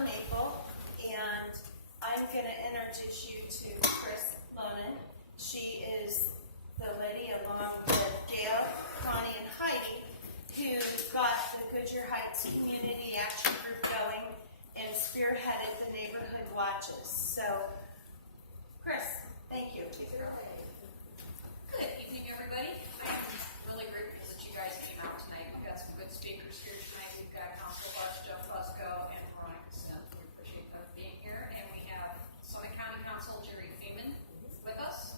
Town of Maple, and I'm going to introduce you to Chris Lonan. She is the lady along with Gail, Connie, and Heidi who got the Goodyear Heights Community Action Group going and spearheaded the neighborhood watches. So, Chris, thank you. Take it away. Good evening, everybody. I'm really grateful that you guys came out tonight. We've got some good speakers here tonight. We've got Council Bus, Jeff Fusco, and Veronica Smith. We appreciate them being here. And we have Summit County Council Jerry Feeman with us.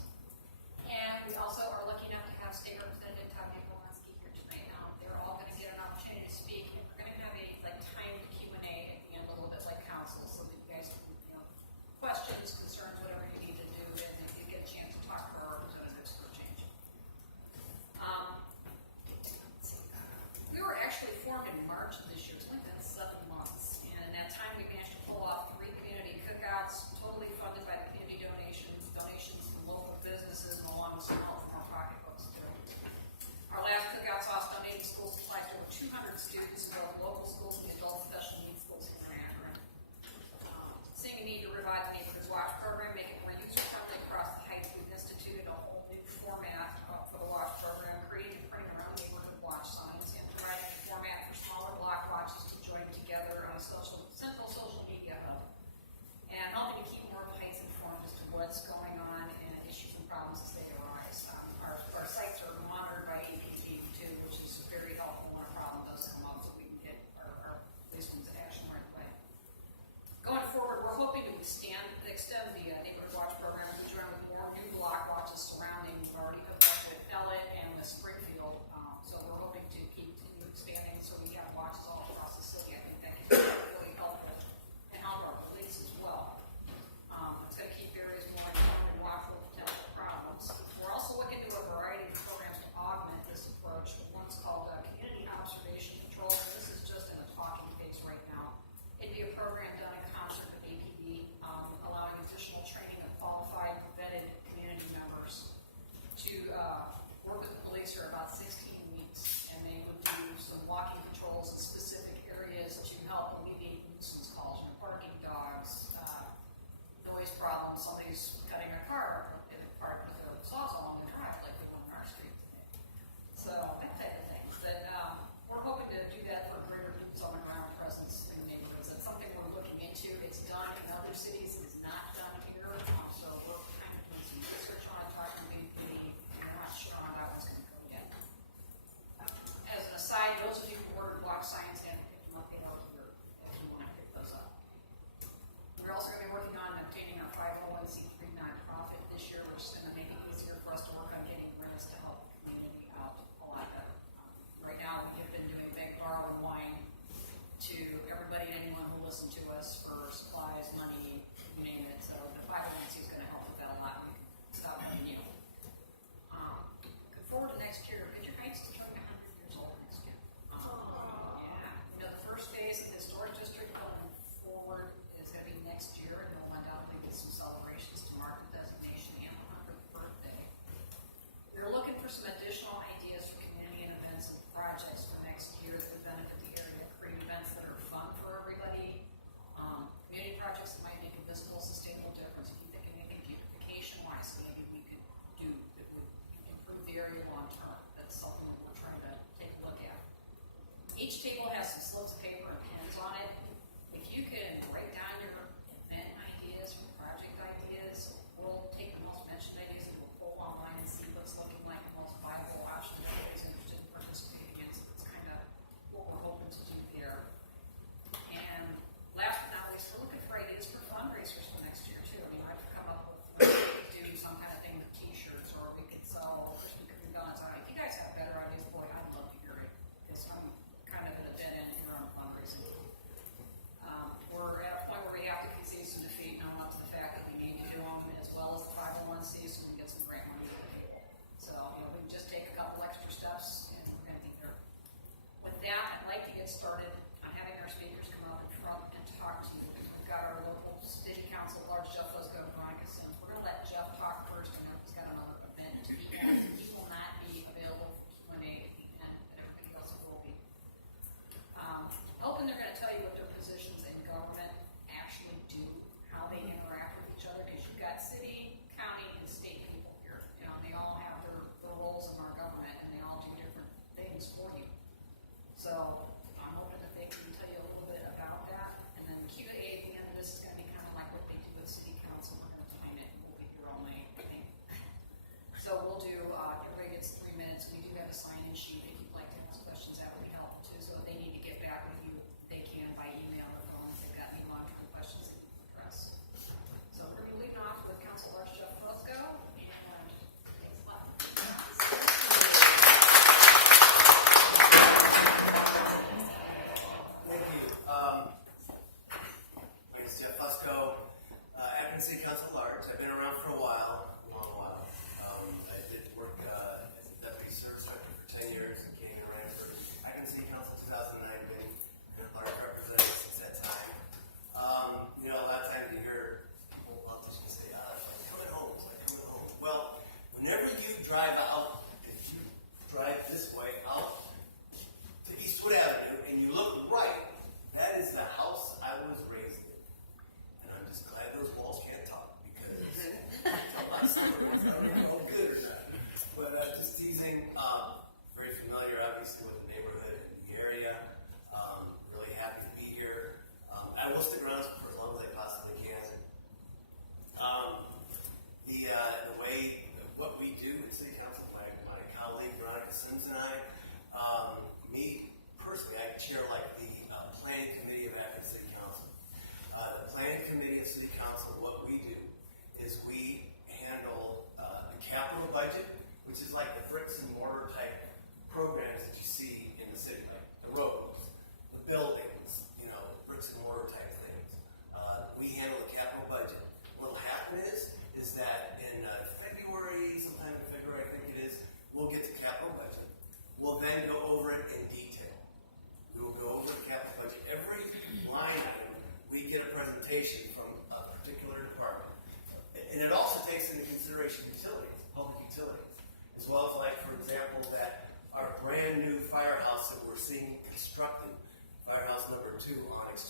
And we also are lucky enough to have State Representative Tommy Polanski here tonight. Now, they're all going to get an opportunity to speak. And we're going to have a timed Q&A at the end, a little bit like council, so that you guys can, questions, concerns, whatever you need to do, and then you get a chance to talk to our representatives for change. We were actually formed in March of this year. It's only been 7 months, and in that time we managed to pull off 3 community cookouts, totally funded by the community donations from local businesses, and along with some help from our pocketbooks too. Our last cookouts also donated school supplies to over 200 students in both local schools and the adult special needs schools in Grand Akron. Seeing a need to revive the Neighborhood Watch program, make it more user-friendly across the Heights, we've instituted a whole new format for the watch program, creating and printing our own neighborhood watch signs, and providing a format for smaller block watches to join together on a central social media hub, and helping to keep more of the Heights informed as to what's going on and issues and problems as they arise. Our sites are monitored by APD too, which is very helpful when a problem does come up, so we can get our policemen's action right away. Going forward, we're hoping to extend the Neighborhood Watch program to join with more new block watches surrounding. We've already hooked up with Ellet and with Springfield, so we're hoping to continue expanding so we have watches all across the city. I think that can be really helpful and help our police as well. It's going to keep areas more informed and watchful of potential problems. We're also looking to a variety of programs to augment this approach. One's called Community Observation Control. This is just in a talking phase right now. It'd be a program done in concert with APD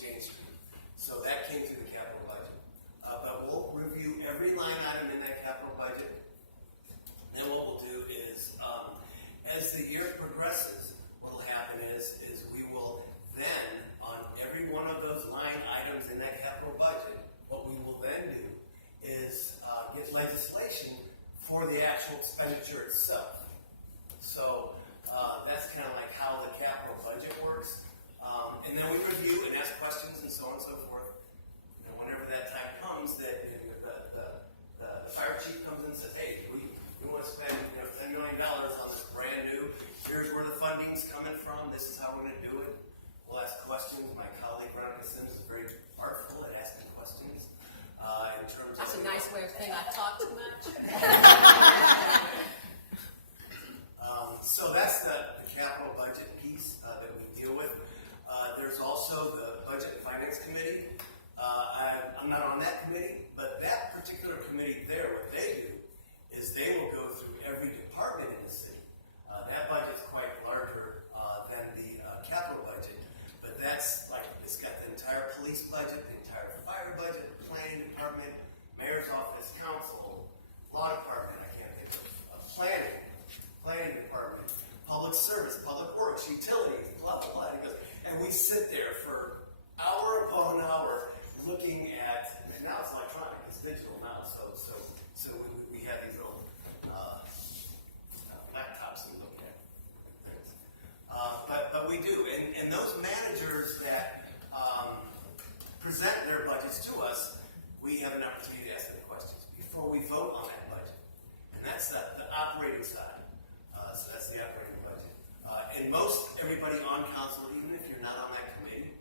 Exchange Street. So that came through the capital budget. But we'll review every line item in that capital budget. Then what we'll do is, as the year progresses, what will happen is we will then, on every one of those line items in that capital budget, what we will then do is get legislation for the actual expenditure itself. So that's kind of like how the capital budget works. And then we review and ask questions and so on and so forth. And whenever that time comes, that the fire chief comes in and says, "Hey, we want to spend $10 million on this brand new. Here's where the funding's coming from. This is how we're going to do it." We'll ask questions. My colleague Veronica Sims is very artful at asking questions. In terms That's of a nice way of saying I talk too much. So that's the capital budget piece that we deal with. There's also the Budget and Finance Committee. I'm not on that committee, but that particular committee there, what they do is they will go through every department in the city. That budget's quite larger than the capital budget, but that's like, it's got the entire police budget, the entire fire budget, the planning department, mayor's office, council, law department, I can't think of, planning department, public service, public works, utilities, blah, blah, blah. And we sit there for hour upon hour looking at, and now it's electronic, it's digital now, so we have these little laptops we look at things. But we do, and those managers that present their budgets to us, we have an opportunity to ask them questions before we vote on that budget. And that's the operating side. So that's the operating budget. And most everybody on council, even if you're not on that committee,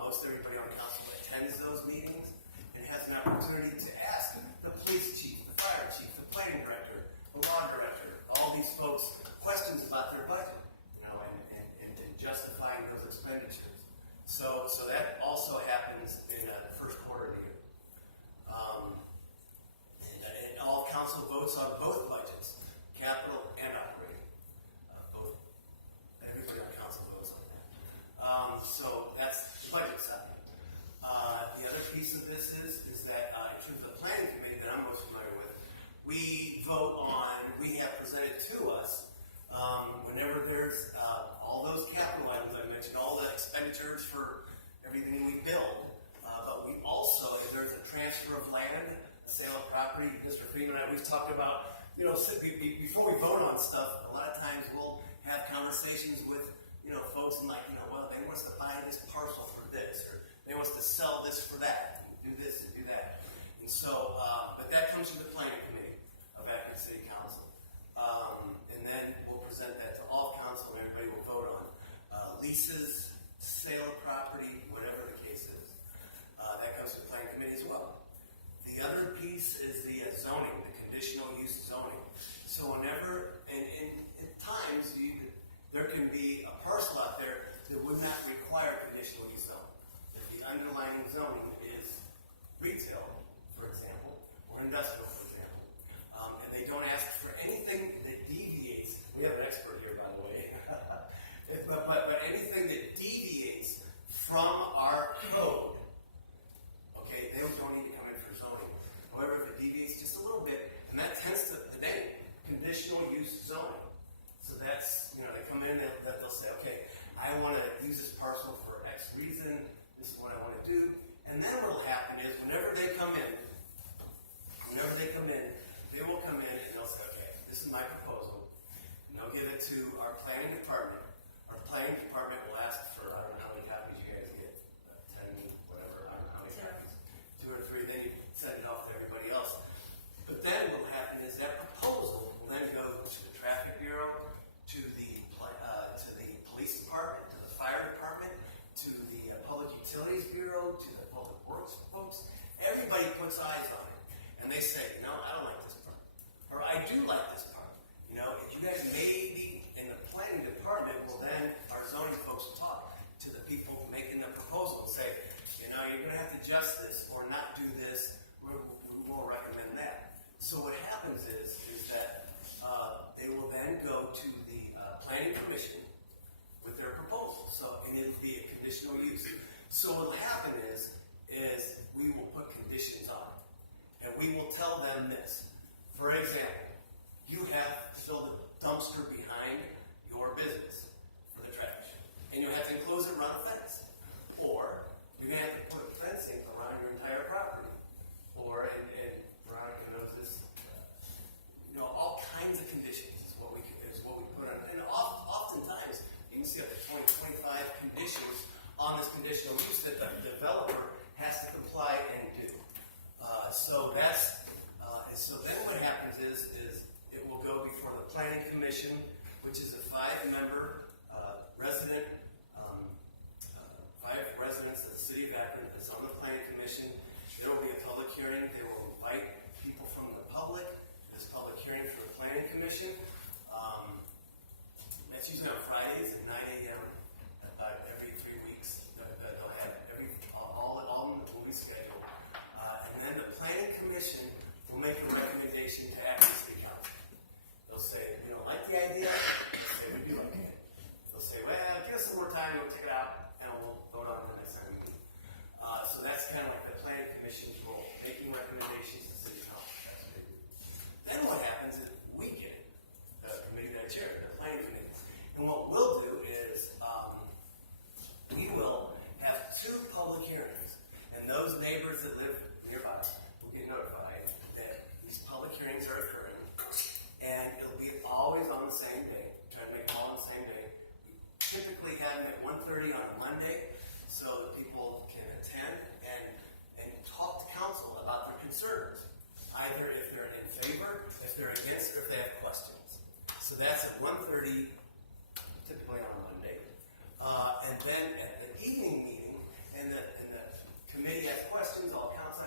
most everybody on council attends those meetings and has an opportunity to ask the police chief, the fire chief, the planning director, the law director, all these folks questions about their budget, and justifying those expenditures. So that also happens in the first quarter of the year. And all council votes on both budgets, capital and operating. Both. Everybody on council votes on that. So that's the budget side. The other piece of this is that in terms of the planning committee that I'm most familiar with, we vote on, we have presented to us whenever there's all those capital items I mentioned, all the expenditures for everything we build, but we also, if there's a transfer of land, a sale of property, Mr. Freeman and I, we've talked about, before we vote on stuff, a lot of times we'll have conversations with, folks and well, they want us to buy this parcel for this, or they want us to sell this for that, and do this and do that. And so, but that comes from the planning committee of Akron City Council. And then we'll present that to all council, and everybody will vote on leases, sale of property, whatever the case is. That comes to the planning committee as well. The other piece is the zoning, the conditional use zoning. So whenever, and at times, there can be a parcel out there that would not require conditional use zoning. If the underlying zoning is retail, for example, or industrial, for example, and they don't ask for anything that deviates. We have an expert here, by the way. but anything that deviates from our code, okay, they don't need to come in for zoning. However, if it deviates just a little bit, and that tends to, then conditional use zoning. So that's, they come in, they'll say, okay, I want to use this parcel for X reason, this is what I want to do. And then what will happen is, whenever they come in, they will come in and they'll say, okay, this is my proposal. And they'll give it to our planning department. Our planning department will ask for, I don't know how many copies you guys get, 10, whatever, I don't know how many copies, 2 or 3, then you send it off to everybody else. But then what will happen is that proposal will then go to the traffic bureau, to the police department, to the fire department, to the public utilities bureau, to the public works folks. Everybody puts eyes on it, and they say, I don't like this part, or I do like this part. If you guys maybe in the planning department, well then our zoning folks will talk to the people making the proposal and say, you're going to have to adjust this or not do this. We will recommend that. So what happens is that they will then go to the planning commission with their proposal. So, and it'll be a conditional use. So what will happen is we will put conditions on it. And we will tell them this. For example, you have to fill the dumpster behind your business for the trash. And you have to enclose it around a fence. Or you're going to have to put fencing around your entire property. Or, and Veronica knows this, all kinds of conditions is what we put on. And oftentimes, you can see up to 20, 25 conditions on this conditional use that the developer has to comply and do. So then what happens is it will go before the Planning Commission, which is a 5-member resident, 5 residents of the city of Akron that's on the Planning Commission. There will be a public hearing. They will invite people from the public. This public hearing for the Planning Commission. That's usually on Fridays at 9 a.m. about every 3 weeks. They'll have all in the movie schedule. And then the Planning Commission will make a recommendation to Akron City Council. They'll say, we don't like the idea. They'll say, we do like it. They'll say, well, give us some more time, we'll take it out, and we'll vote on it the next time we meet. So that's kind of like the Planning Commission's role, making recommendations to City Council. That's what they do. Then what happens is we get it, the committee that I chair, the Planning Committee. And what we'll do is we will have 2 public hearings, and those neighbors that live nearby will get notified that these public hearings are occurring, and it'll be always on the same day. Try to make them all on the same day. We typically have them at 1:30 on a Monday, so that people can attend and talk to council about their concerns, either if they're in favor, if they're against, or if they have questions. So that's at 1:30. Typically on Monday. And then at the evening meeting, and the committee has questions, all council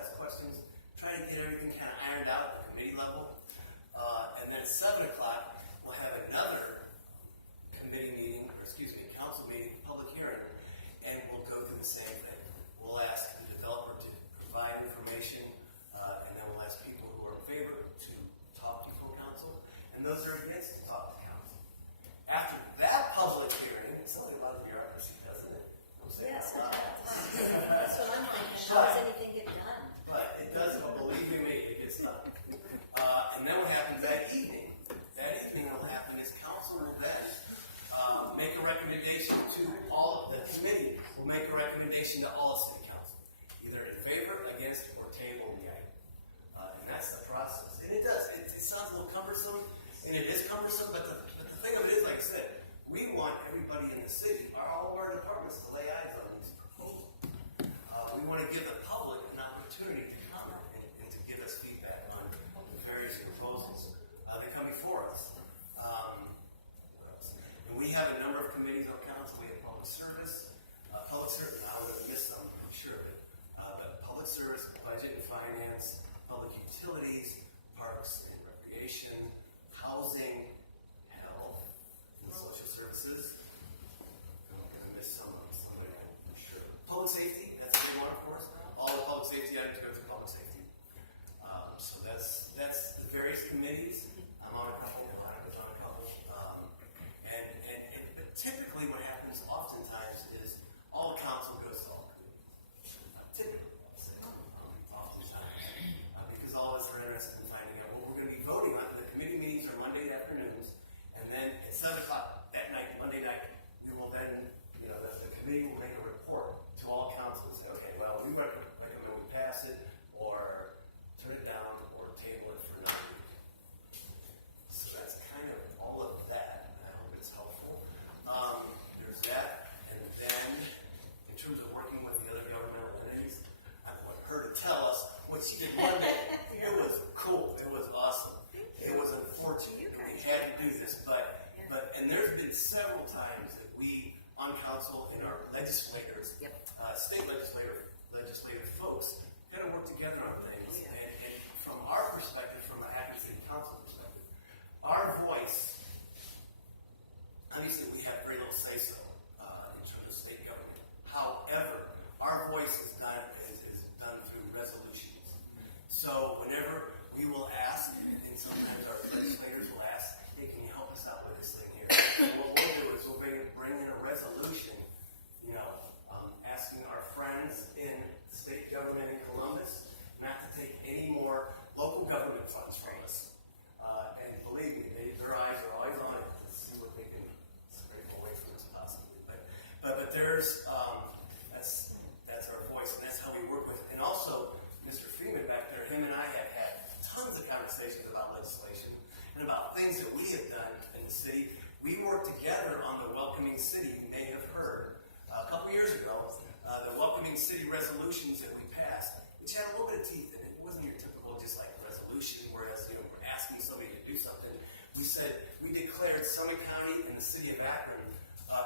resolutions that we passed, which had a little bit of teeth in it. It wasn't your typical just like resolution, whereas we're asking somebody to do something. We said we declared Summit County and the city of Akron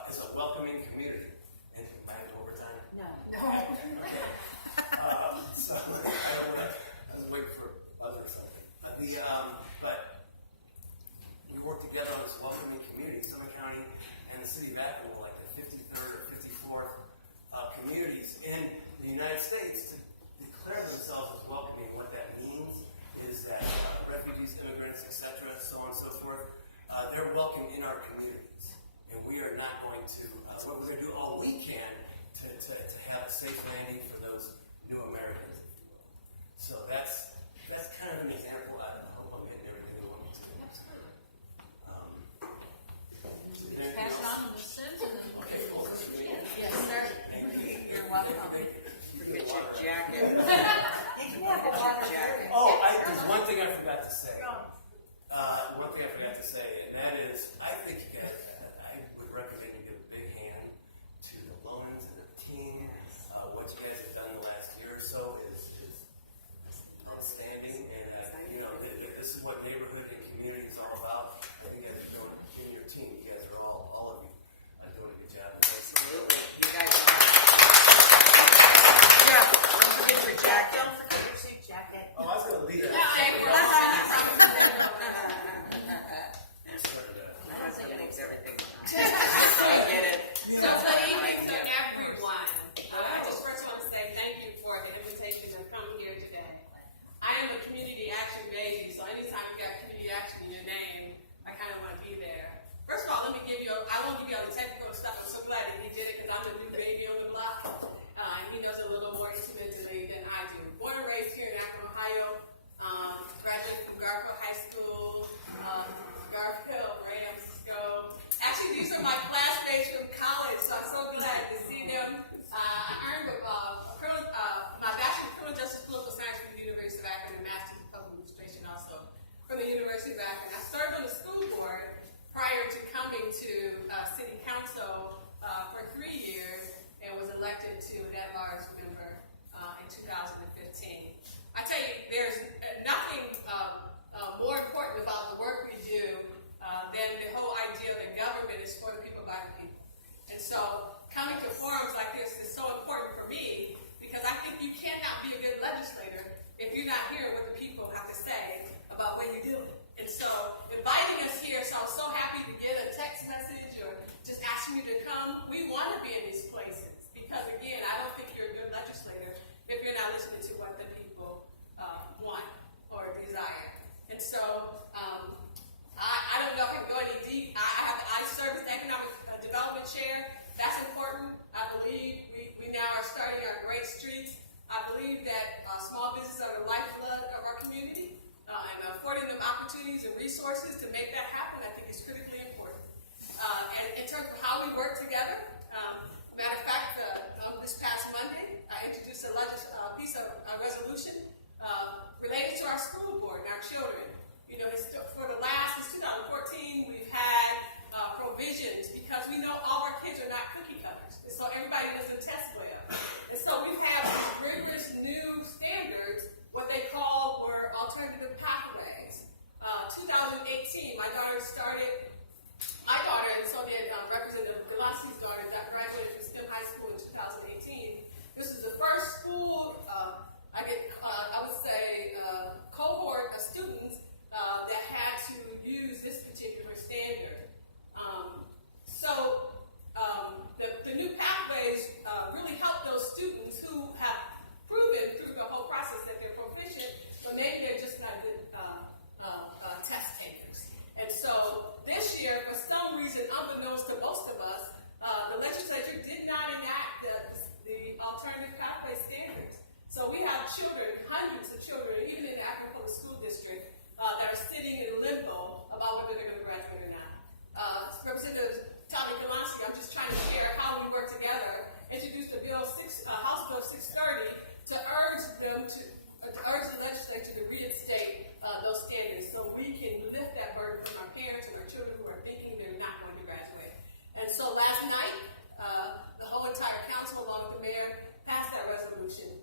as a welcoming community. And I have overtime. No. Okay. So I was waiting for other something. But we worked together on this welcoming community. Summit County and the city of Akron were like the 53rd or 54th communities in the United States to declare themselves as welcoming. What that means is that refugees, immigrants, etc., so on and so forth, they're welcome in our communities. And we are not going to, we're going to do all we can to have a safe landing for those new Americans, if you will. So that's kind of an example. I hope I'm getting everything I want to. Absolutely. Pass on the scent and then Okay, cool. yes, sir. Thank you. You're welcome. Forget your jacket. Oh, there's one thing I forgot to say. And that is, I think you guys, I would recommend you give a big hand to the Lonans and the team. What you guys have done the last year or so is outstanding, and this is what neighborhood and community is all about. I think you guys are doing, in your team, you guys are all of you doing a good job. Absolutely. You guys are. Yeah, don't forget your jacket. Don't forget your suit jacket. Oh, I was going to leave that. Makes everything. I get it. So good evening to everyone. I just first want to say thank you for the invitation to come here today. I am a community action baby, so anytime you got community action in your name, I kind of want to be there. First of all, let me give you, I won't give you all the technical stuff. I'm so glad that he did it because I'm the new baby on the block. And he does it a little more intimately than I do. Born and raised here in Akron, Ohio. Graduated from Garfield High School, Garfield, Rams, go. Actually, these are my classmates from college, so I'm so glad to see them. I earned my Bachelor of Criminal Justice Political Science from the University of Akron and Master's of Public Administration also from the University of Akron. I served on the school board prior to coming to City Council for 3 years and was elected to an at-large member in 2015. I tell you, there's nothing more important about the work we do than the whole idea that government is for the people, by the people. And so coming to forums like this is so important for me because I think you cannot be a good legislator if you're not hearing what the people have to say about what you're doing. And so inviting us here, so I'm so happy to get a text message or just asking you to come. We want to be in these places because, again, I don't think you're a good legislator if you're not listening to what the people want or desire. And so I don't know if I can go any deep. I serve as the economic development chair. That's important. I believe we now are starting our great streets. I believe that small businesses are the lifeblood of our community, and affording them opportunities and resources to make that happen, I think is critically important. And in terms of how we work together, matter of fact, this past Monday, I introduced a piece of a resolution related to our school board and our children. You know, since 2014, we've had provisions because we know all our kids are not cookie cutters. And so everybody doesn't test well. And so we've had rigorous new standards, what they call were alternative pathways. 2018, my daughter and so did Representative Galassi's daughter, that graduated from STEM High School in 2018. This is the first school, cohort of students that had to use this particular standard. The new pathways really help those students who have proven through the whole process that they're proficient, but maybe they're just not good test takers. And so this year, for some reason, unbeknownst to most of us, the legislature did not enact the alternative pathway standards. So we have children, hundreds of children, even in the Akron Public School District, that are sitting in limbo about whether they're going to graduate or not. Representative Tommy Galanski, I'm just trying to share how we work together, introduced a bill, House Bill 630, to urge the legislature to reinstate those standards so we can lift that burden from our parents and our children who are thinking they're not going to graduate. And so last night, the whole entire council, along with the mayor, passed that resolution.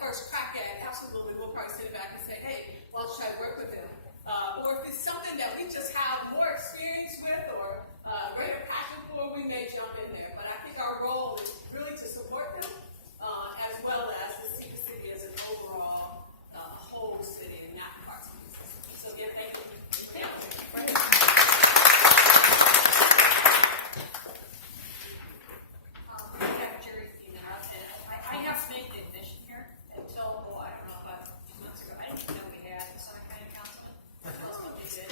first crack at, absolutely, we'll probably sit back and say, hey, well, let's try to work with them. Or if it's something that we just have more experience with or greater passion for, we may jump in there. But I think our role is really to support them, as well as to see the city as an overall whole city and not parts of the system. So again, thank you. I have Jerry Feeman up, and I have to make the admission here until, I don't know, about 2 months ago, I didn't even know we had a Summit County councilman. That's what they did.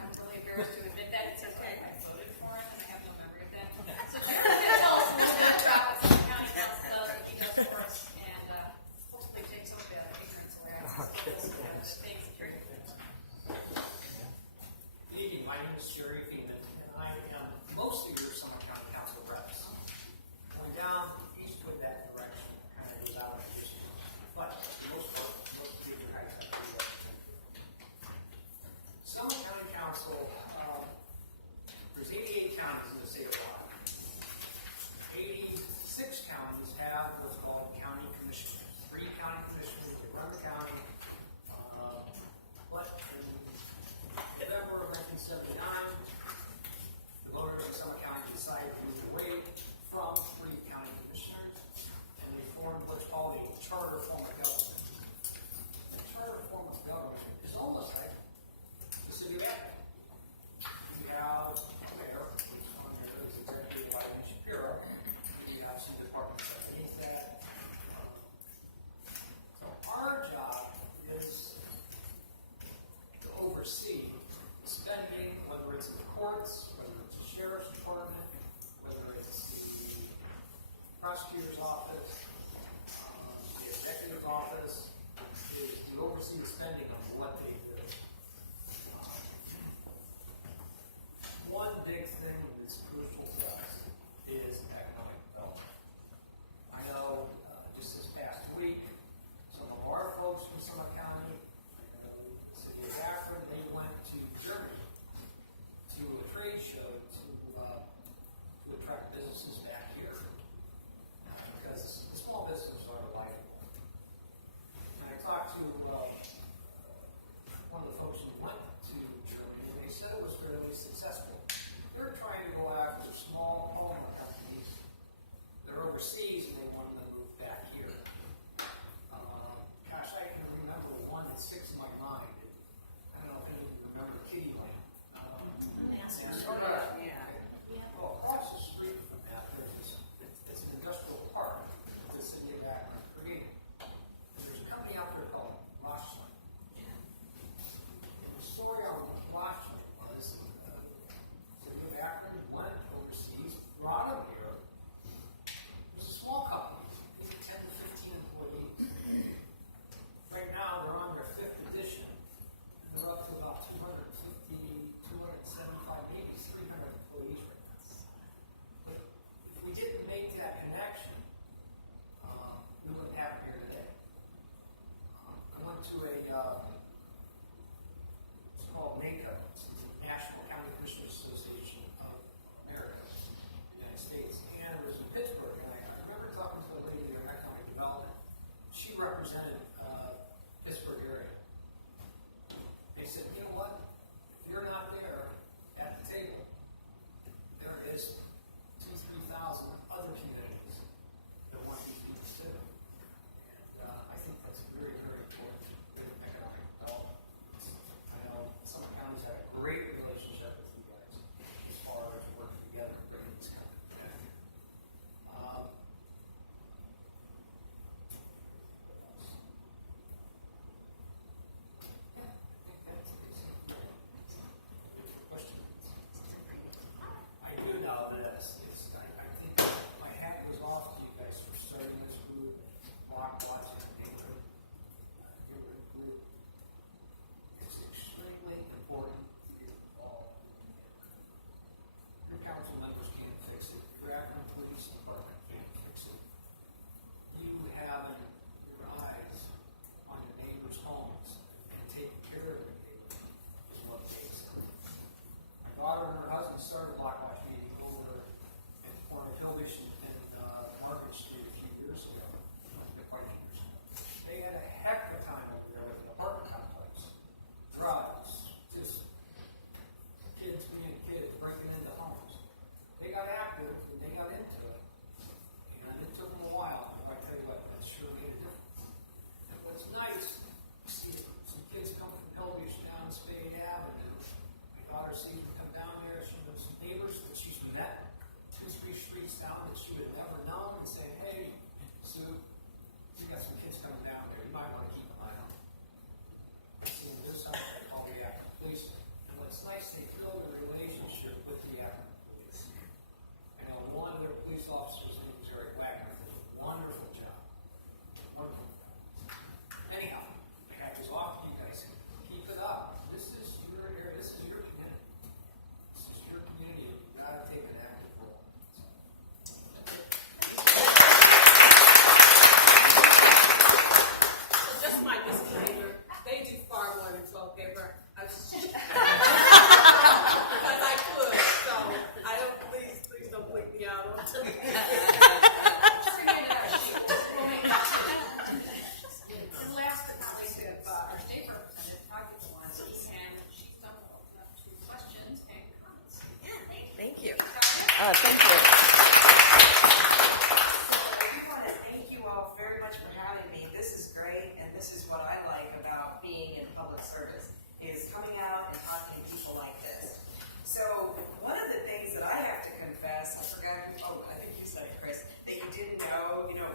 I'm really embarrassed to admit that. It's okay. I voted for it, and I have no memory of that. So Jerry can tell us a little bit about what Summit County Council does, what he does for us, and hopefully takes over the ignorance around things. Jerry? Good evening, my name is Jerry Feeman, and I am most of your Summit County Council reps. Going down eastward that direction, kind of goes out like this. But for the most part, most of you guys have to do that. Summit County Council, there's 88 counties in the state of Ohio. 86 counties have what's called county commissioners. 3 county commissioners, they run the county. But in November of 1979, the voters of Summit County decided to move away from 3 county commissioners, and they formed what's called a charter form of government. The charter form of government is almost like the city of Akron. We have a mayor, who's on there is Executive Whitey Shapiro. We have some departments underneath that. So our job is to oversee spending, whether it's in the courts, whether it's the sheriff's department, whether it's the prosecutor's office, the executive's office, is to oversee the spending of what they do. One big thing that's crucial to us is economic development. I know just this past week, some of our folks from Summit County, the city of Akron, they went to Germany to a trade show to attract businesses back here because the small businesses are likable. And I talked to one of the folks who went to Germany, and they said it was fairly successful.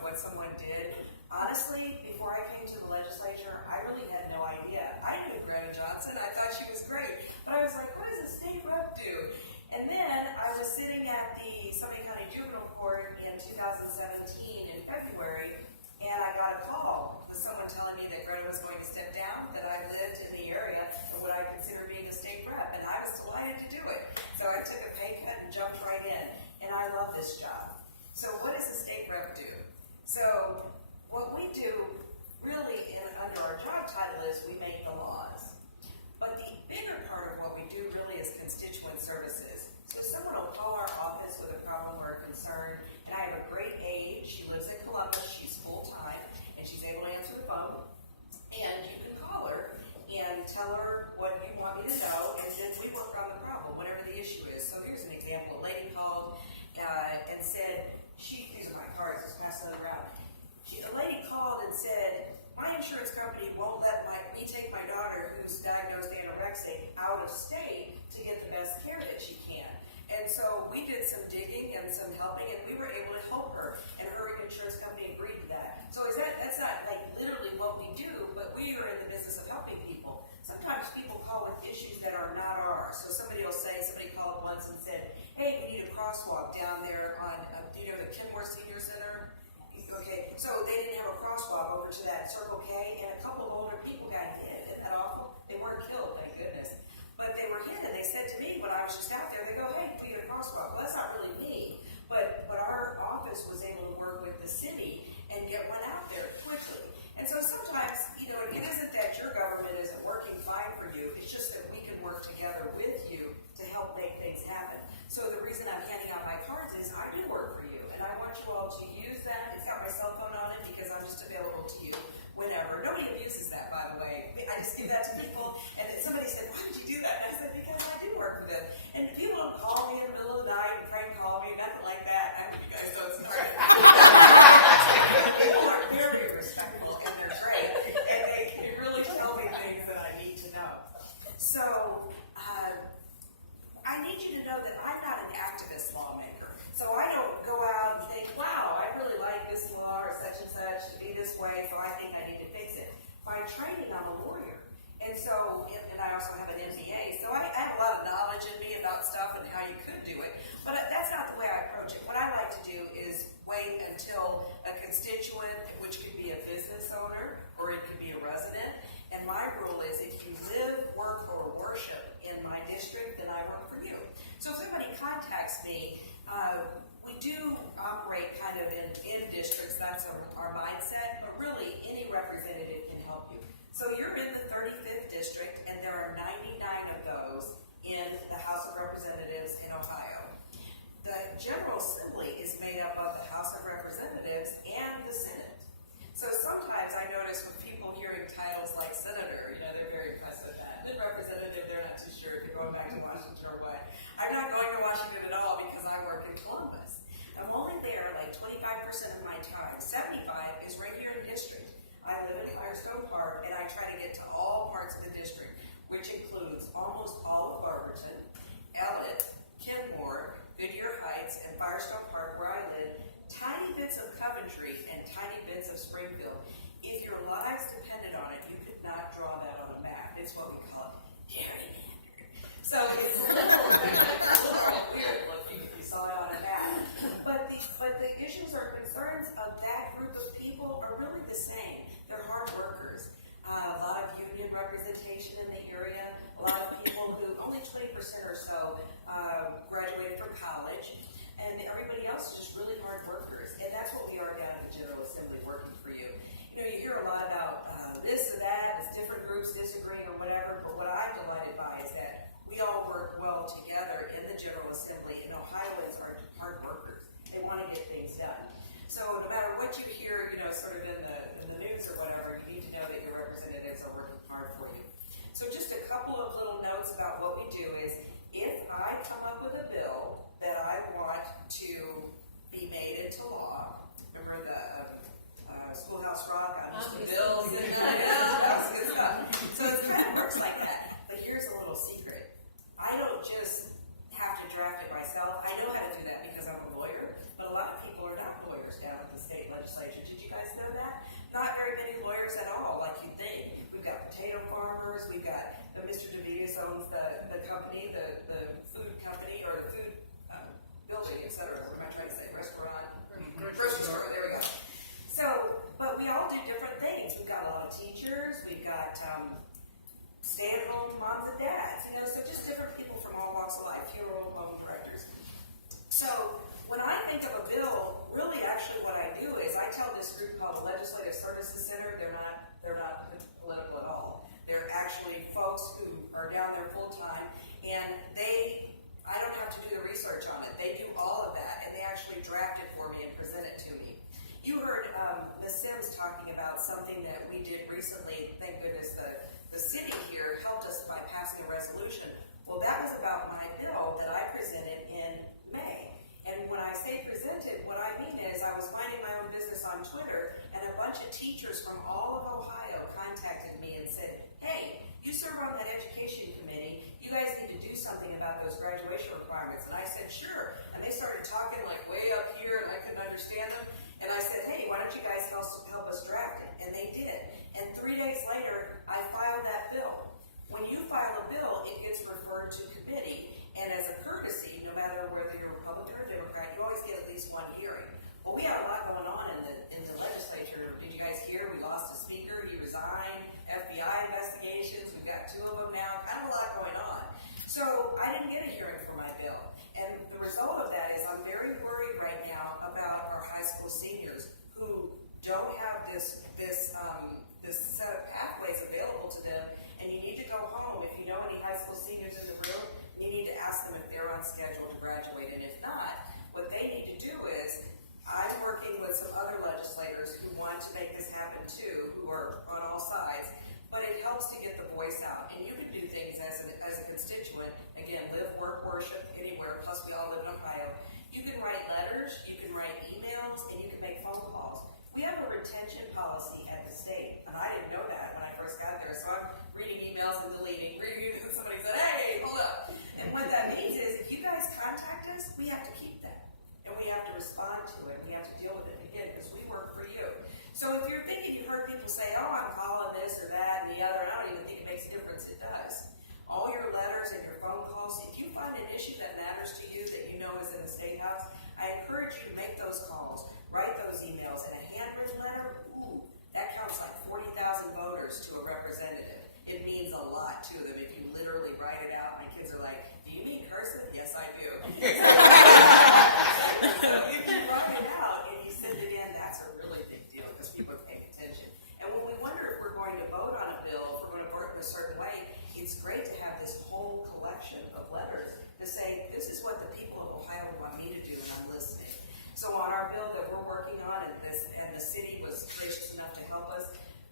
what someone did. Honestly, before I came to the legislature, I really had no idea. I knew Greta Johnson. I thought she was great. But I was like, what does a state rep do? And then I was sitting at the Summit County Juvenile Court in 2017 in February, and I got a call with someone telling me that Greta was going to step down, that I lived in the area and what I consider being a state rep, and I was delighted to do it. So I took a pay cut and jumped right in, and I love this job. So what does a state rep do? So what we do really under our job title is we make the laws. But the bigger part of what we do really is constituent services. So someone will call our office with a problem or a concern, and I have a great aide. She lives in Columbus. She's full-time, and she's able to answer the phone. And you can call her and tell her what you want me to know, and then we work on the problem, whatever the issue is. So here's an example. A lady called and said, these are my cards, just pass them around. A lady called and said, my insurance company won't let me take my daughter who's diagnosed anorexic out of state to get the best care that she can. And so we did some digging and some helping, and we were able to help her, and her insurance company agreed to that. So that's not like literally what we do, but we are in the business of helping people. Sometimes people call with issues that are not ours. So somebody called once and said, hey, we need a crosswalk down there on, the Kenmore Senior Center? Okay, so they didn't have a crosswalk over to that Circle K, and a couple of older people got hit. Isn't that awful? They weren't killed, thank goodness. But they were hit, and they said to me when I was just out there, they go, hey, we get a crosswalk. Well, that's not really me, but our office was able to work with the city and get one out there quickly. And so sometimes, it isn't that your government isn't working fine for you, it's just that we can work together with you to help make things happen. So the reason I'm handing out my cards is I do work for you, and I want you all to use that. It's got my cell phone on it because I'm just available to you whenever. Nobody abuses that, by the way. I just give that to people, and then somebody said, why did you do that? And I said, because I do work for them. And people don't call me in the middle of the night and prank call me, nothing like that. I mean, you guys don't start. People are very respectful, and they're great, and they really tell me things that I need to know. So, I need you to know that I'm not an activist lawmaker. So I don't go out and think, wow, I really like this law or such and such to be this way, so I think I need to fix it. By training, I'm a lawyer. And so, and I also have an MBA. So I have a lot of knowledge in me about stuff and how you could do it. But that's not the way I approach it. What I like to do is wait until a constituent, which could be a business owner or it could be a resident. And my rule is if you live, work, or worship in my district, then I work for you. So if somebody contacts me, we do operate kind of in districts. That's our mindset. But really, any representative can help you. So you're in the 35th district, and there are 99 of those in the House of Representatives in Ohio. The General Assembly is made up of the House of Representatives and the Senate. So sometimes I notice when people hearing titles like senator, they're very impressed with that. And representative, they're not too sure if you're going back to Washington or what. I'm not going to Washington at all because I work in Columbus. I'm only there like 25% of my time. 75 is right here in district. I live in Firestone Park, and I try to get to all parts of the district, which includes almost all of Barberton, Elliott, Kenmore, Goodyear Heights, and Firestone Park, where I live, tiny bits of Coventry, and tiny bits of Springfield. If your lives depended on it, you could not draw that on a map. It's what we call gerrymandered. So it's a little weird looking if you saw it on a map. But the issues or concerns of that group of people are really the same. They're hard workers. A lot of union representation in the area. A lot of people who, only 20% or so graduated from college. And everybody else is just really hard workers. And that's what we are down at the General Assembly working for you. You hear a lot about this or that, as different groups disagreeing or whatever. we've got Mr. DeVias owns the company, the food company, or the food building, et cetera. What am I trying to say? Restaurant? Grocery store, there we go. So, but we all do different things. We've got a lot of teachers, we've got stay-at-home moms and dads, so just different people from all walks of life, funeral home directors. So, when I think of a bill, really actually what I do is I tell this group called the Legislative Services Center, they're not political at all. They're actually folks who are down there full-time, and I don't have to do the research on it. They do all of that, and they actually draft it for me and present it to me. You heard Ms. Sims talking about something that we did recently. Thank goodness the city here helped us by passing a resolution. Well, that was about my bill that I presented in May. And when I say presented, what I mean is I was minding my own business on Twitter, and a bunch of teachers from all of Ohio contacted me and said, hey, you serve on that education committee. You guys need to do something about those graduation requirements. And I said, sure. And they started talking like way up here, and I couldn't understand them. And I said, hey, why don't you guys help us draft it? And they did. And 3 days later, I filed that bill. When you file a bill, it gets referred to committee. And as a courtesy, no matter whether you're Republican or Democrat, you always get at least one hearing. Well, we had a lot going on in the legislature. Did you guys hear? We lost a speaker. He resigned. FBI investigations. We've got 2 of them now. Kind of a lot going on. So I didn't get a hearing for my bill. And the result of that is I'm very worried right now about our high school seniors who don't have this set of pathways available to them. And you need to go home. If you know any high school seniors in the room, you need to ask them if they're on schedule to graduate. And if not, what they need to do is, I'm working with some other legislators who want to make this happen too, who are on all sides, but it helps to get the voice out. And you can do things as a constituent, again, live, work, worship, anywhere, plus we all live in Ohio. You can write letters, you can write emails, and you can make phone calls. We have a retention policy at the state, and I didn't know that when I first got there, so I'm reading emails and deleting, and somebody said, hey, hold up. And what that means is, if you guys contact us, we have to keep that. And we have to respond to it, and we have to deal with it again, because we work for you. So if you're thinking, you heard people say, oh, I'm calling this or that and the other, and I don't even think it makes a difference, it does. All your letters and your phone calls, if you find an issue that matters to you that you know is in the State House, I encourage you to make those calls, write those emails, and a handwritten letter, ooh, that counts like 40,000 voters to a representative. It means a lot to them if you literally write it out. My kids are like, do you mean cursive? Yes, I do. So if you write it out and you send it in, that's a really big deal because people are paying attention. And when we wonder if we're going to vote on a bill, if we're going to vote in a certain way, it's great to have this whole collection of letters to say, this is what the people of Ohio want me to do, and I'm listening. So on our bill that we're working on, and the city was gracious enough to help us,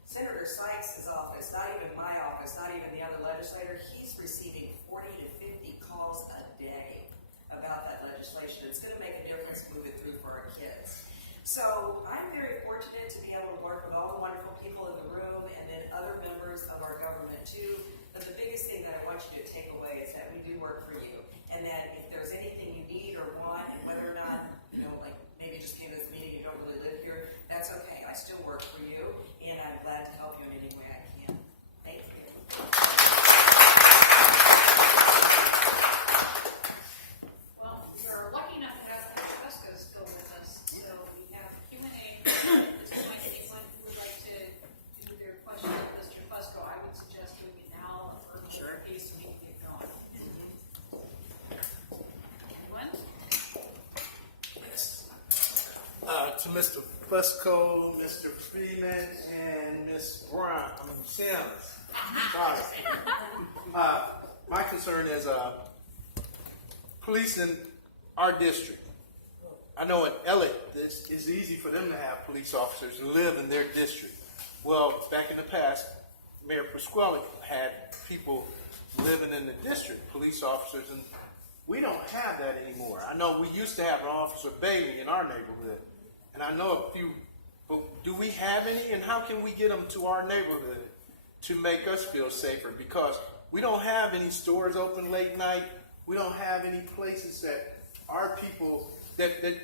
Senator Sykes' office, not even my office, not even the other legislator, he's receiving 40 to 50 calls a day about that legislation. It's going to make a difference, move it through for our kids. So I'm very fortunate to be able to work with all the wonderful people in the room and then other members of our government too. But the biggest thing that I want you to take away is that we do work for you. And that if there's anything you need or want, and whether or not, like maybe you just came to this meeting, you don't really live here, that's okay. I still work for you, and I'm glad to help you in any way I can. Thank you. Well, we are lucky enough to have Mr. Fusco still with us, so we have Q&A. At this point, anyone who would like to do their question of Mr. Fusco, I would suggest doing it now for a short piece so we can get going. Anyone? Yes. To Mr. Fusco, Mr. Freeman, and Ms. Brown, Sims. Sorry. My concern is police in our district. I know in Elliott, it's easy for them to have police officers who live in their district. Well, back in the past, Mayor Pasquale had people living in the district, police officers, and we don't have that anymore. I know we used to have an Officer Bailey in our neighborhood, and I know a few, but do we have any, and how can we get them to our neighborhood to make us feel safer? Because we don't have any stores open late night. We don't have any places that our people, that if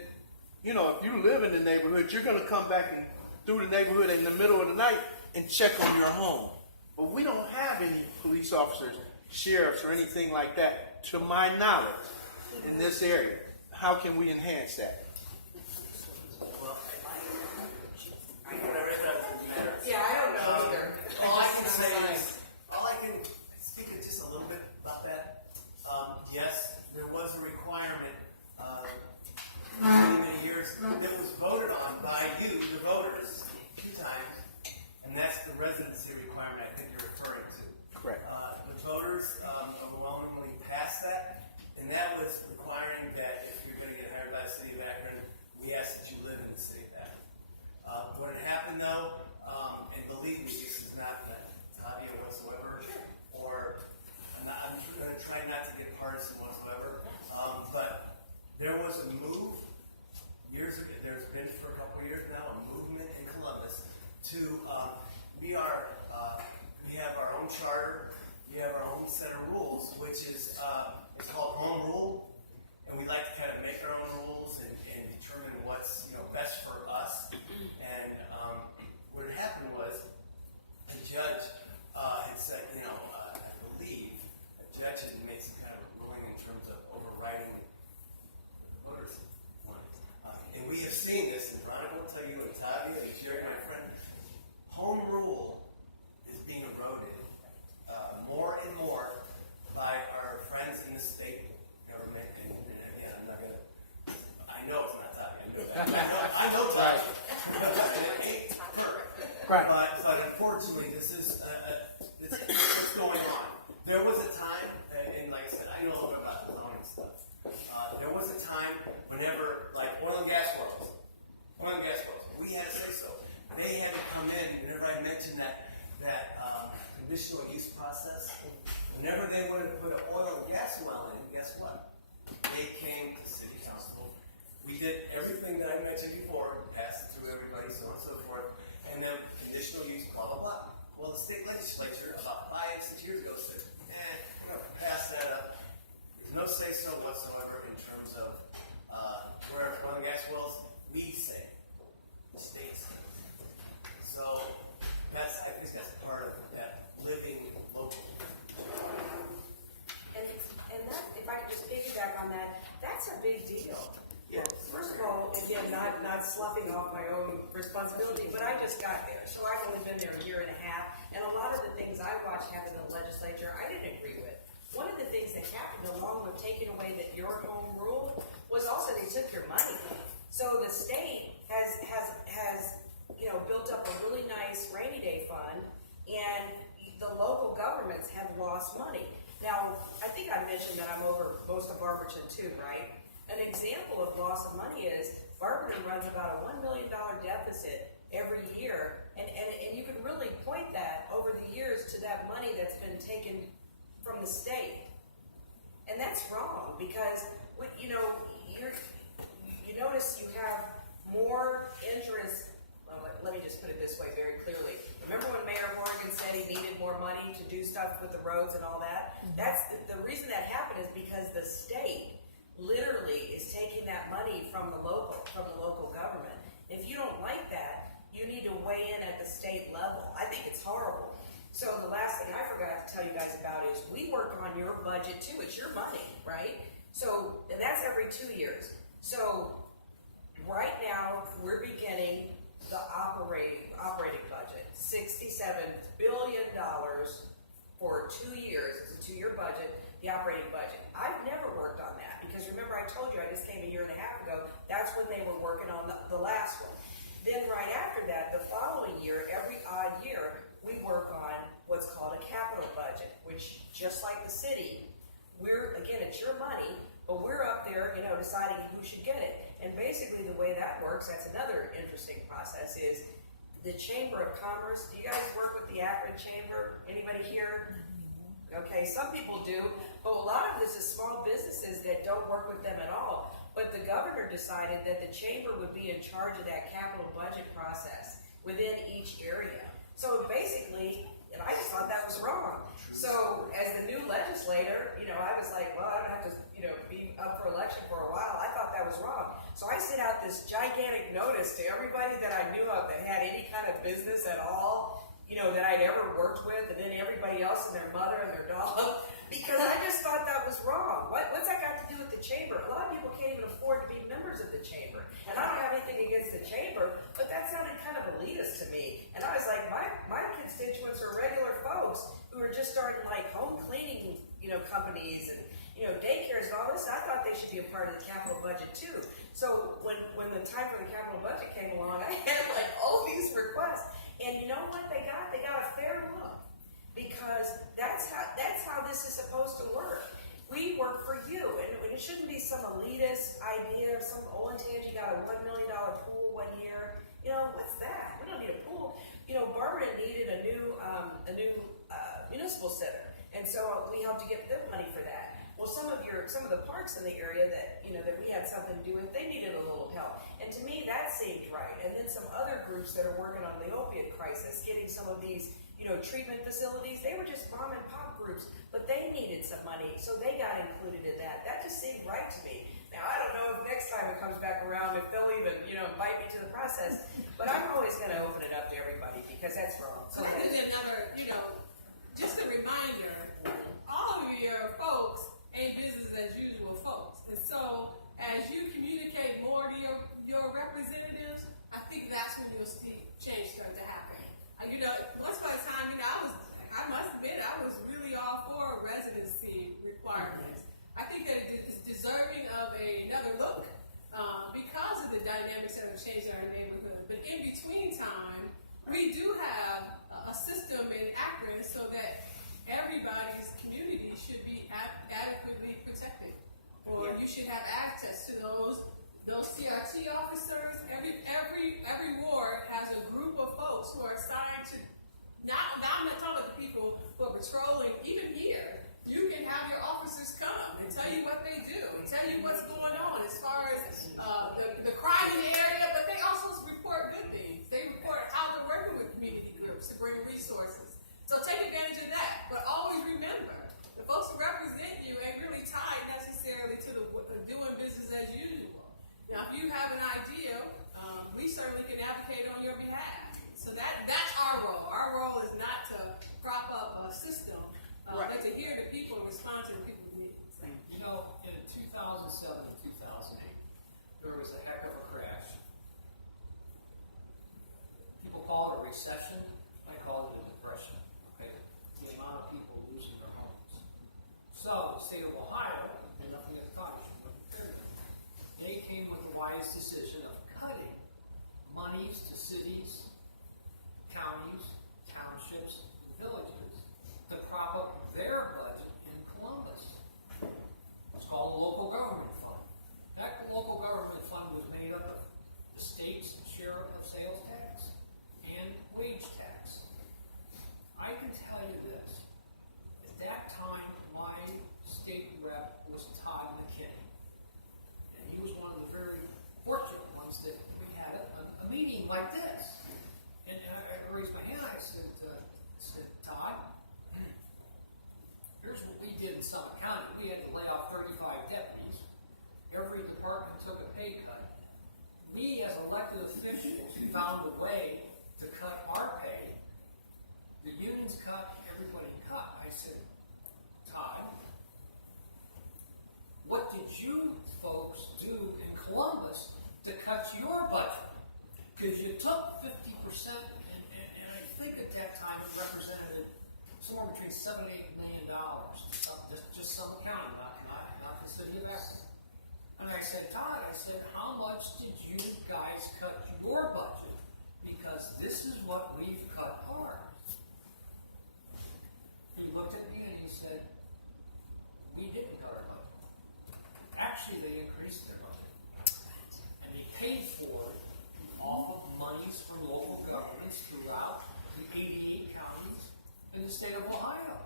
you live in the neighborhood, you're going to come back and through the neighborhood in the middle of the night and check on your home. But we don't have any police officers, sheriffs, or anything like that, to my knowledge, in this area. How can we enhance that? Well, whatever, it doesn't matter. Yeah, I don't know either. All I can say is, all I can speak just a little bit about that. Yes, there was a requirement many years that was voted on by you, the voters, 2 times, and that's the residency requirement I think you're referring to. Correct. The voters overwhelmingly passed that, and that was requiring that if you're going to get hired by the city of Akron, we ask that you live in the city of Akron. What had happened though, and believe me, this is not Tavia whatsoever, or I'm going to try not to get partisan whatsoever, but there was a move years ago. There's been for a couple of years now a movement in Columbus to we have our own charter, we have our own set of rules, which is it's called home rule, and we like to kind of make our own rules and determine what's best for us. And what had happened was the judge had said, I believe the judge had made some kind of ruling in terms of overriding the voters' wanted. And we have seen this, and Veronica will tell you, and Tavia, and Jerry, my friend, home rule is being eroded more and more by our friends in the state government. And again, I'm not going to, I know it's not Tavia. I know Tavia. It ain't her. Right. But unfortunately, this is what's going on. There was a time, and like I said, I know a little bit about the zoning stuff. There was a time whenever, like oil and gas wells, we had to say so. They had to come in whenever I mentioned that conditional use process. Whenever they wanted to put an oil and gas well in, guess what? They came to city council. We did everything that I mentioned before, passed it through everybody, so on and so forth, and then conditional use, blah, blah, blah. Well, the state legislature about 5-6 years ago said, we're going to pass that up. There's no say-so whatsoever in terms of where oil and gas wells, we say, the state says. So I think that's part of that living local. And that, if I could just piggyback on that, that's a big deal. Yeah. First of all, again, not sloughing off my own responsibility, but I just got there, so I've only been there a year and a half, and a lot of the things I watched happen in the legislature, I didn't agree with. One of the things that happened, along with taking away that your home rule, was also they took your money. So the state has built up a really nice rainy day fund, and the local governments have lost money. Now, I think I mentioned that I'm over most of Barberton too, right? An example of loss of money is Barberton runs about a $1 million deficit every year, and you can really point that over the years to that money that's been taken from the state. And that's wrong, because you notice you have more interest. Well, let me just put it this way very clearly. Remember when Mayor Horgan said he needed more money to do stuff with the roads and all that? Mm-hmm. That's the reason that happened is because the state literally is taking that money from the local government. If you don't like that, you need to weigh in at the state level. I think it's horrible. So the last thing I forgot to tell you guys about is we work on your budget too. It's your money, right? So, and that's every 2 years. So right now we're beginning the operating budget, $67 billion for 2 years. It's a 2-year budget, the operating budget. I've never worked on that because remember I told you I just came a year and a half ago. That's when they were working on the last one. Then right after that, the following year, every odd year, we work on what's called a capital budget, which just like the city, it's your money, but we're up there, deciding who should get it. And basically the way that works, that's another interesting process, is the Chamber of Commerce. Do you guys work with the Akron Chamber? Anybody here? Okay, some people do, but a lot of this is small businesses that don't work with them at all. But the governor decided that the chamber would be in charge of that capital budget process within each area. So basically, and I just thought that was wrong. So as the new legislator, I was like, well, I don't have to, be up for election for a while. I thought that was wrong. So I sent out this gigantic notice to everybody that I knew of that had any kind of business at all, that I'd ever worked with, and then everybody else and their mother and their dog, because I just thought that was wrong. What's that got to do with the chamber? A lot of people can't even afford to be members of the chamber, and I don't have anything against the chamber, but that sounded kind of elitist to me. And I was like, my constituents are regular folks who are just starting like home cleaning, companies and daycares and all this. I thought they should be a part of the capital budget too. So when the time for the capital budget came along, I had like all these requests. And you know what they got? They got a fair look, because that's how this is supposed to work. We work for you, and it shouldn't be some elitist idea of some old intangible got a $1 million pool one year. What's that? We don't need a pool. Barberton needed a new municipal center, and so we helped to get them money for that. Well, some of the parks in the area that that we had something to do with, they needed a little help, and to me that seemed right. And then some other groups that are working on the opiate crisis, getting some of these treatment facilities, they were just mom and pop groups, but they needed some money, so they got included in that. That just seemed right to me. Now I don't know if next time it comes back around if they'll even invite me to the process, but I'm always going to open it up to everybody because that's wrong. So that is another, just a reminder, all of your folks ain't business as usual folks. And so as you communicate more to your representatives, I think that's when you'll see change start to happen. Once upon a time, I must admit, I was really all for residency requirements. I think that it is deserving of another look because of the dynamics that have changed in our neighborhood. But in between time, we do have a system in Akron so that everybody's community should be adequately protected, or you should have access to those CRT officers. Every ward has a group of folks who are assigned to. Now I'm not talking about the people who are patrolling. Even here, you can have your officers come and tell you what they do, and tell you what's going on as far as the crime in the area. But they also report good things. They report how they're working with community groups to bring resources. So take advantage of that. But always remember, the folks who represent you ain't really tied necessarily to the doing business as usual. Now, if you have an idea, we certainly can advocate on your behalf. So that's our role. Our role is not to prop up a system, but to hear the people and respond to the people's needs. In 2007 and 2008, there was a heck of a crash. People call it a recession. I call it a depression. Okay, the amount of people losing their homes. So, the state of Ohio, and nothing at the time, they came with the wise decision of cutting monies to cities, counties, townships, and villages to prop up their budget in Columbus. It's called the local government fund. That local government fund was made up of the state's share of sales tax and wage tax. I can tell you this. At that time, my state rep was Todd McKinney. And he was one of the very fortunate ones that we had a meeting like this. And I raised my hand. I said, Todd, here's what we did in Summit County. We had to lay off 35 deputies. Every department took a pay cut. We, as elected officials, found a way to cut our pay. The unions cut, everybody cut. I said, Todd, what did you folks do in Columbus to cut your budget? Because you took 50%, and I think at that time it represented somewhere between $7 and $8 million. Just some county, not the city of Akron. And I said, Todd, how much did you guys cut your budget? Because this is what we've cut ours. He looked at me and he said, we didn't cut our budget. Actually, they increased their budget. And they paid for it off of monies from local governments throughout the 88 counties in the state of Ohio.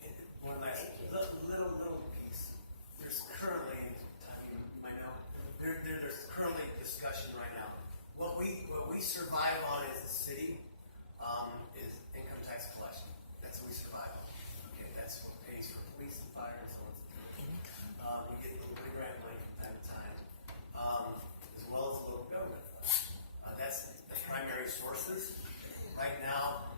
And one last little piece. There's currently, you might know, there's currently discussion right now. What we survive on as a city is income tax collection. That's what we survive on. Okay, that's what pays for police and fire and so on. We get a little bit of grant money from time to time, as well as a little government fund. That's the primary sources. Right now,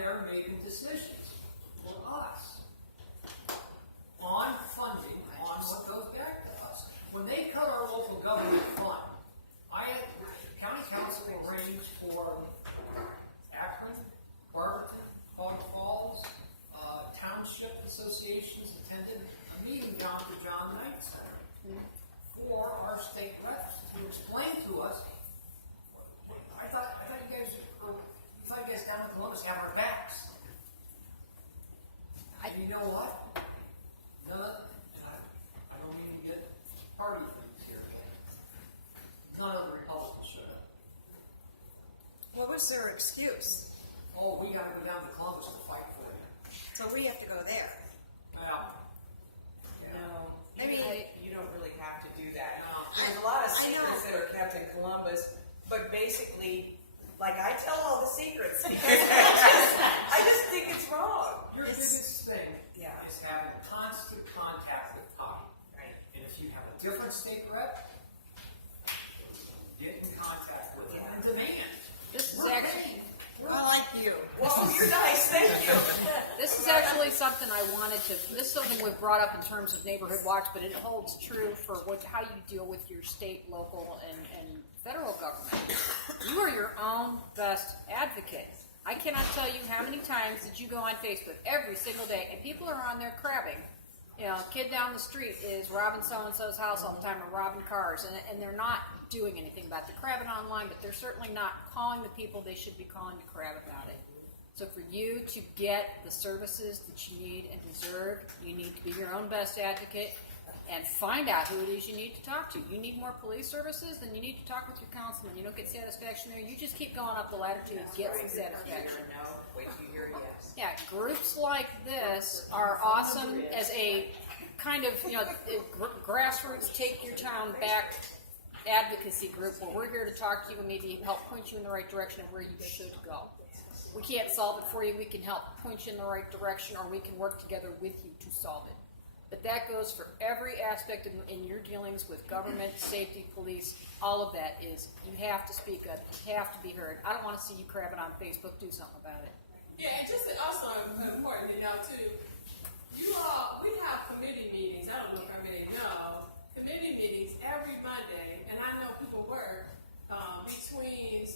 there making decisions for us on funding, on what goes back to us. When they cut our local government fund, county council arranged for Akron, Barberton, Cog Falls, township associations attended a meeting down at the John Knight Center for our state reps to explain to us. I thought you guys down in Columbus have our backs. And you know what? I don't mean to get party things here. None of the Republicans showed up. What was their excuse? Oh, we gotta go down to Columbus to fight for you. So we have to go there. Well, No. I mean, You don't really have to do that. No. There's a lot of I know. secrets that are kept in Columbus, but basically, like, I tell all the secrets because I just think it's wrong. your biggest thing Yeah. is having constant contact with Tommy. Right. And if you have a different state rep, get in contact with him and demand. This is We're actually, paying. I like you. Well, you're nice, thank you. this is actually something I wanted to, this is something we've brought up in terms of neighborhood watch, but it holds true for how you deal with your state, local, and federal government. You are your own best advocate. I cannot tell you how many times did you go on Facebook every single day, and people are on there crabbing. You know, a kid down the street is robbing so-and-so's house all the time, or robbing cars, and they're not doing anything about the crabbing online, but they're certainly not calling the people they should be calling to crab about it. So for you to get the services that you need and deserve, you need to be your own best advocate and find out who it is you need to talk to. You need more police services, then you need to talk with your councilman. You don't get satisfaction there, you just keep going up the ladder till you get some satisfaction. No, wait till you hear yes. Yeah, groups like this are awesome as a kind of, grassroots, take your town back advocacy group where we're here to talk to you and maybe help point you in the right direction of where you should go. We can't solve it for you, we can help point you in the right direction, or we can work together with you to solve it. But that goes for every aspect in your dealings with government, safety, police, all of that is, you have to speak up, you have to be heard. I don't want to see you crabbing on Facebook, do something about it. Yeah, and just also important to know too, we have committee meetings. I don't know if everybody know committee meetings every Monday, and I know people work between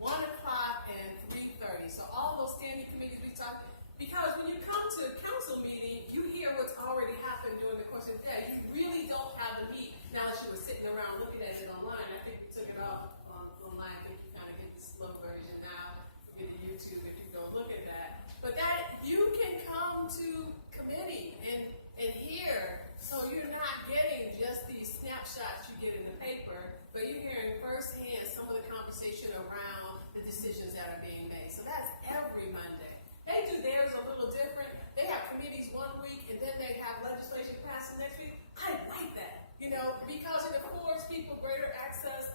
1 o'clock and 3:30. So all those standing committees we talk, because when you come to a council meeting, you hear what's already happened during the course of the day. You really don't have the meat now that you were sitting around looking at it online. I think we took it off online. I think you kind of get the slow version now. Get the YouTube if you go look at that. But that you can come to committee and hear. So you're not getting just these snapshots you get in the paper, but you're hearing firsthand some of the conversation around the decisions that are being made. So that's every Monday. They do theirs a little different. They have committees one week and then they have legislation passed the next week. I like that, because it affords people greater access.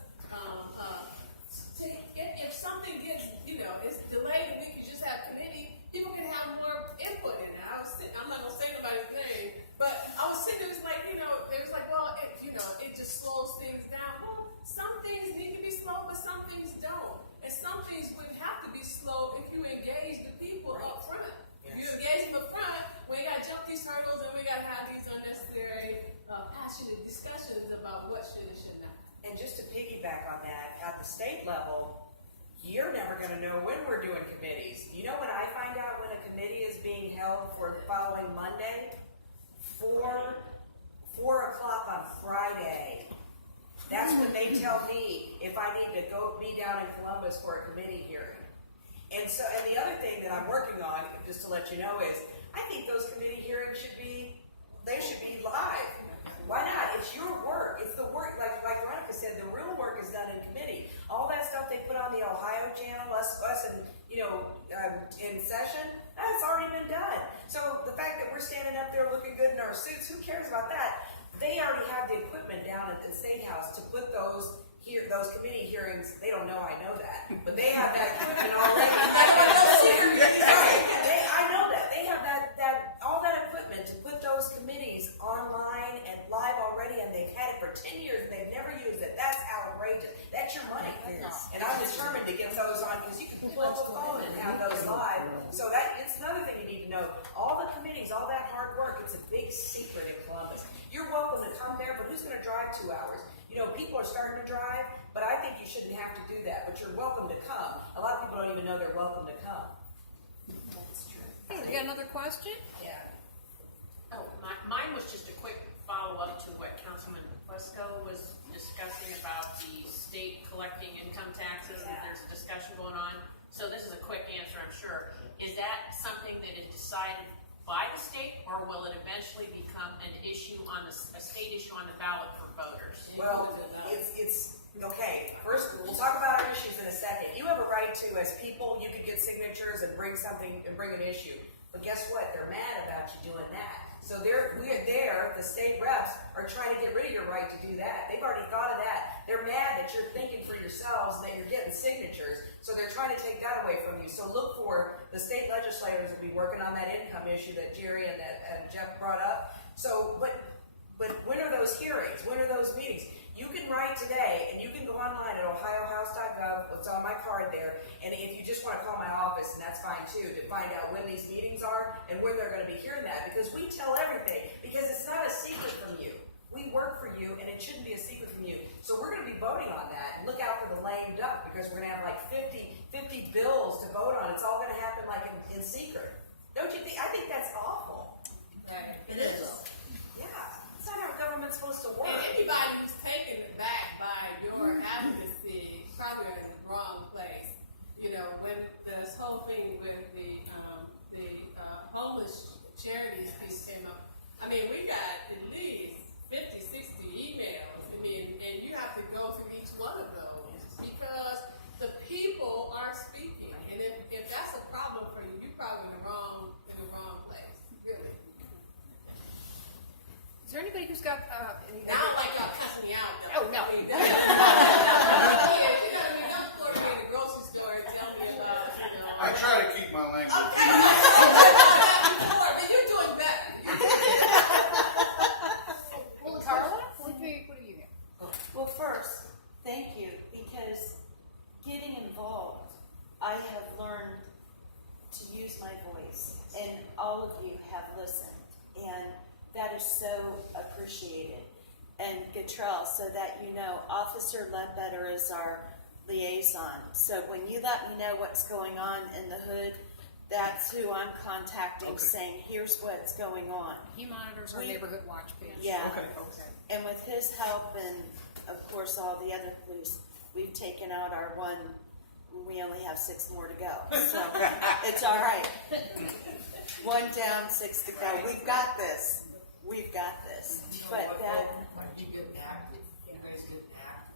If something gets, it's delayed and we can just have committee, people can have more input in it. I'm not gonna say nobody's name, but I was sitting there, it was like, well, it just slows things down. Well, some things need to be slow, but some things don't. And some things would have to be slow if you engage the people up front. If you engage them up front, we gotta jump these hurdles and we gotta have these unnecessary, passionate discussions about what should and should not. And just to piggyback on that, at the state level, you're never going to know when we're doing committees. You know when I find out when a committee is being held for the following Monday? 4 o'clock on Friday. That's when they tell me if I need to go be down in Columbus for a committee hearing. And the other thing that I'm working on, just to let you know, is I think those committee hearings should be live. Why not? It's your work. It's the work, like Veronica said, the real work is done in committee. All that stuff they put on the Ohio channel, us and, in session, that's already been done. So the fact that we're standing up there looking good in our suits, who cares about that? They already have the equipment down at the State House to put those committee hearings. They don't know I know that, but they have that equipment already. I know that. They have all that equipment to put those committees online and live already, and they've had it for 10 years and they've never used it. That's how outrageous. That's your money. And I'm determined to get those on, because you can pull up a phone and have those live. So it's another thing you need to know. All the committees, all that hard work, it's a big secret in Columbus. You're welcome to come there, but who's going to drive 2 hours? You know, people are starting to drive, but I think you shouldn't have to do that. But you're welcome to come. A lot of people don't even know they're welcome to come. That's true. Hey, we got another question? Yeah. Oh, mine was just a quick follow-up to what Councilman Fusco was discussing about the state collecting income taxes, and there's a discussion going on. So this is a quick answer, I'm sure. Is that something that is decided by the state, or will it eventually become an issue on a state issue on the ballot for voters? Well, it's okay. First, we'll talk about our issues in a second. You have a right to, as people, you could get signatures and bring something and bring an issue. But guess what? They're mad about you doing that. So the state reps are trying to get rid of your right to do that. They've already thought of that. They're mad that you're thinking for yourselves and that you're getting signatures. So they're trying to take that away from you. So look for the state legislators will be working on that income issue that Jerry and Jeff brought up. So, but when are those hearings? When are those meetings? You can write today, and you can go online at ohiohouse.gov. It's on my card there. And if you just want to call my office, and that's fine too, to find out when these meetings are and when they're going to be hearing that. Because we tell everything. Because it's not a secret from you. We work for you, and it shouldn't be a secret from you. So we're going to be voting on that. And look out for the lame duck, because we're going to have like 50 bills to vote on. It's all going to happen like in secret. Don't you think? I think that's awful. Right. It is. Yeah. It's not how government's supposed to work. And anybody who's taken back by your advocacy probably are in the wrong place. You know, when this whole thing with the homeless charities piece came up, I mean, we got at least 50, 60 emails. I mean, and you have to go through each one of those because the people are speaking. And if that's a problem for you, you're probably in the wrong place, really. Is there anybody who's got any I don't like y'all cussing me out. Oh, Though. no. You don't go to me in the grocery store and tell me about, I try to keep my language. Okay. But you're doing better. Well, Carla, what do you get? Well, first, thank you, because getting involved, I have learned to use my voice, and all of you have listened, and that is so appreciated. And Gatrell, so that you know, Officer Ledbetter is our liaison. So when you let me know what's going on in the hood, that's who I'm contacting, saying, here's what's going on. He monitors our neighborhood watch page. Yeah. Okay. And with his help and, of course, all the other police, we've taken out our one. We only have 6 more to go. So it's all right. 1 down, 6 to go. We've got this. We've got this. But that... When you get active, you guys get active.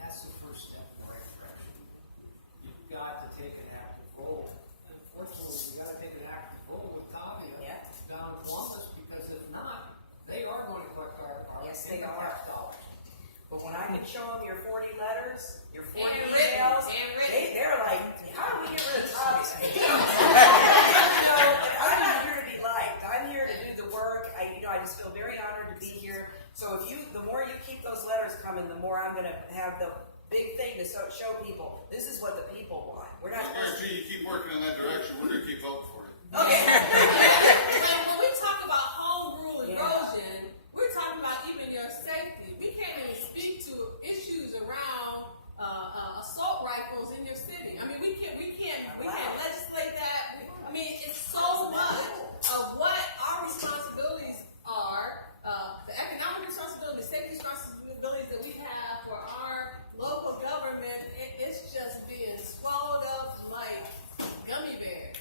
That's the first step in the right direction. You've got to take an active role. Unfortunately, you got to take an active role with Tavia down in Columbus, because if not, they are going to collect our Yes, they income are. tax dollars. But when I can show them your 40 letters, your 40 And written, emails, and written. they're like, how do we get rid of Tommy? I'm not here to be liked. I'm here to do the work. I just feel very honored to be here. So the more you keep those letters coming, the more I'm going to have the big thing to show people. This is what the people want. We're not. After you keep working in that direction, we're going to keep voting for it. Okay. And when we talk about home rule erosion, we're talking about even your safety. We can't even speak to issues around assault rifles in your city. I mean, we can't legislate that. I mean, it's so much of what our responsibilities are, the economic responsibilities, safety responsibilities that we have for our local government. It's just being swallowed up like gummy bears.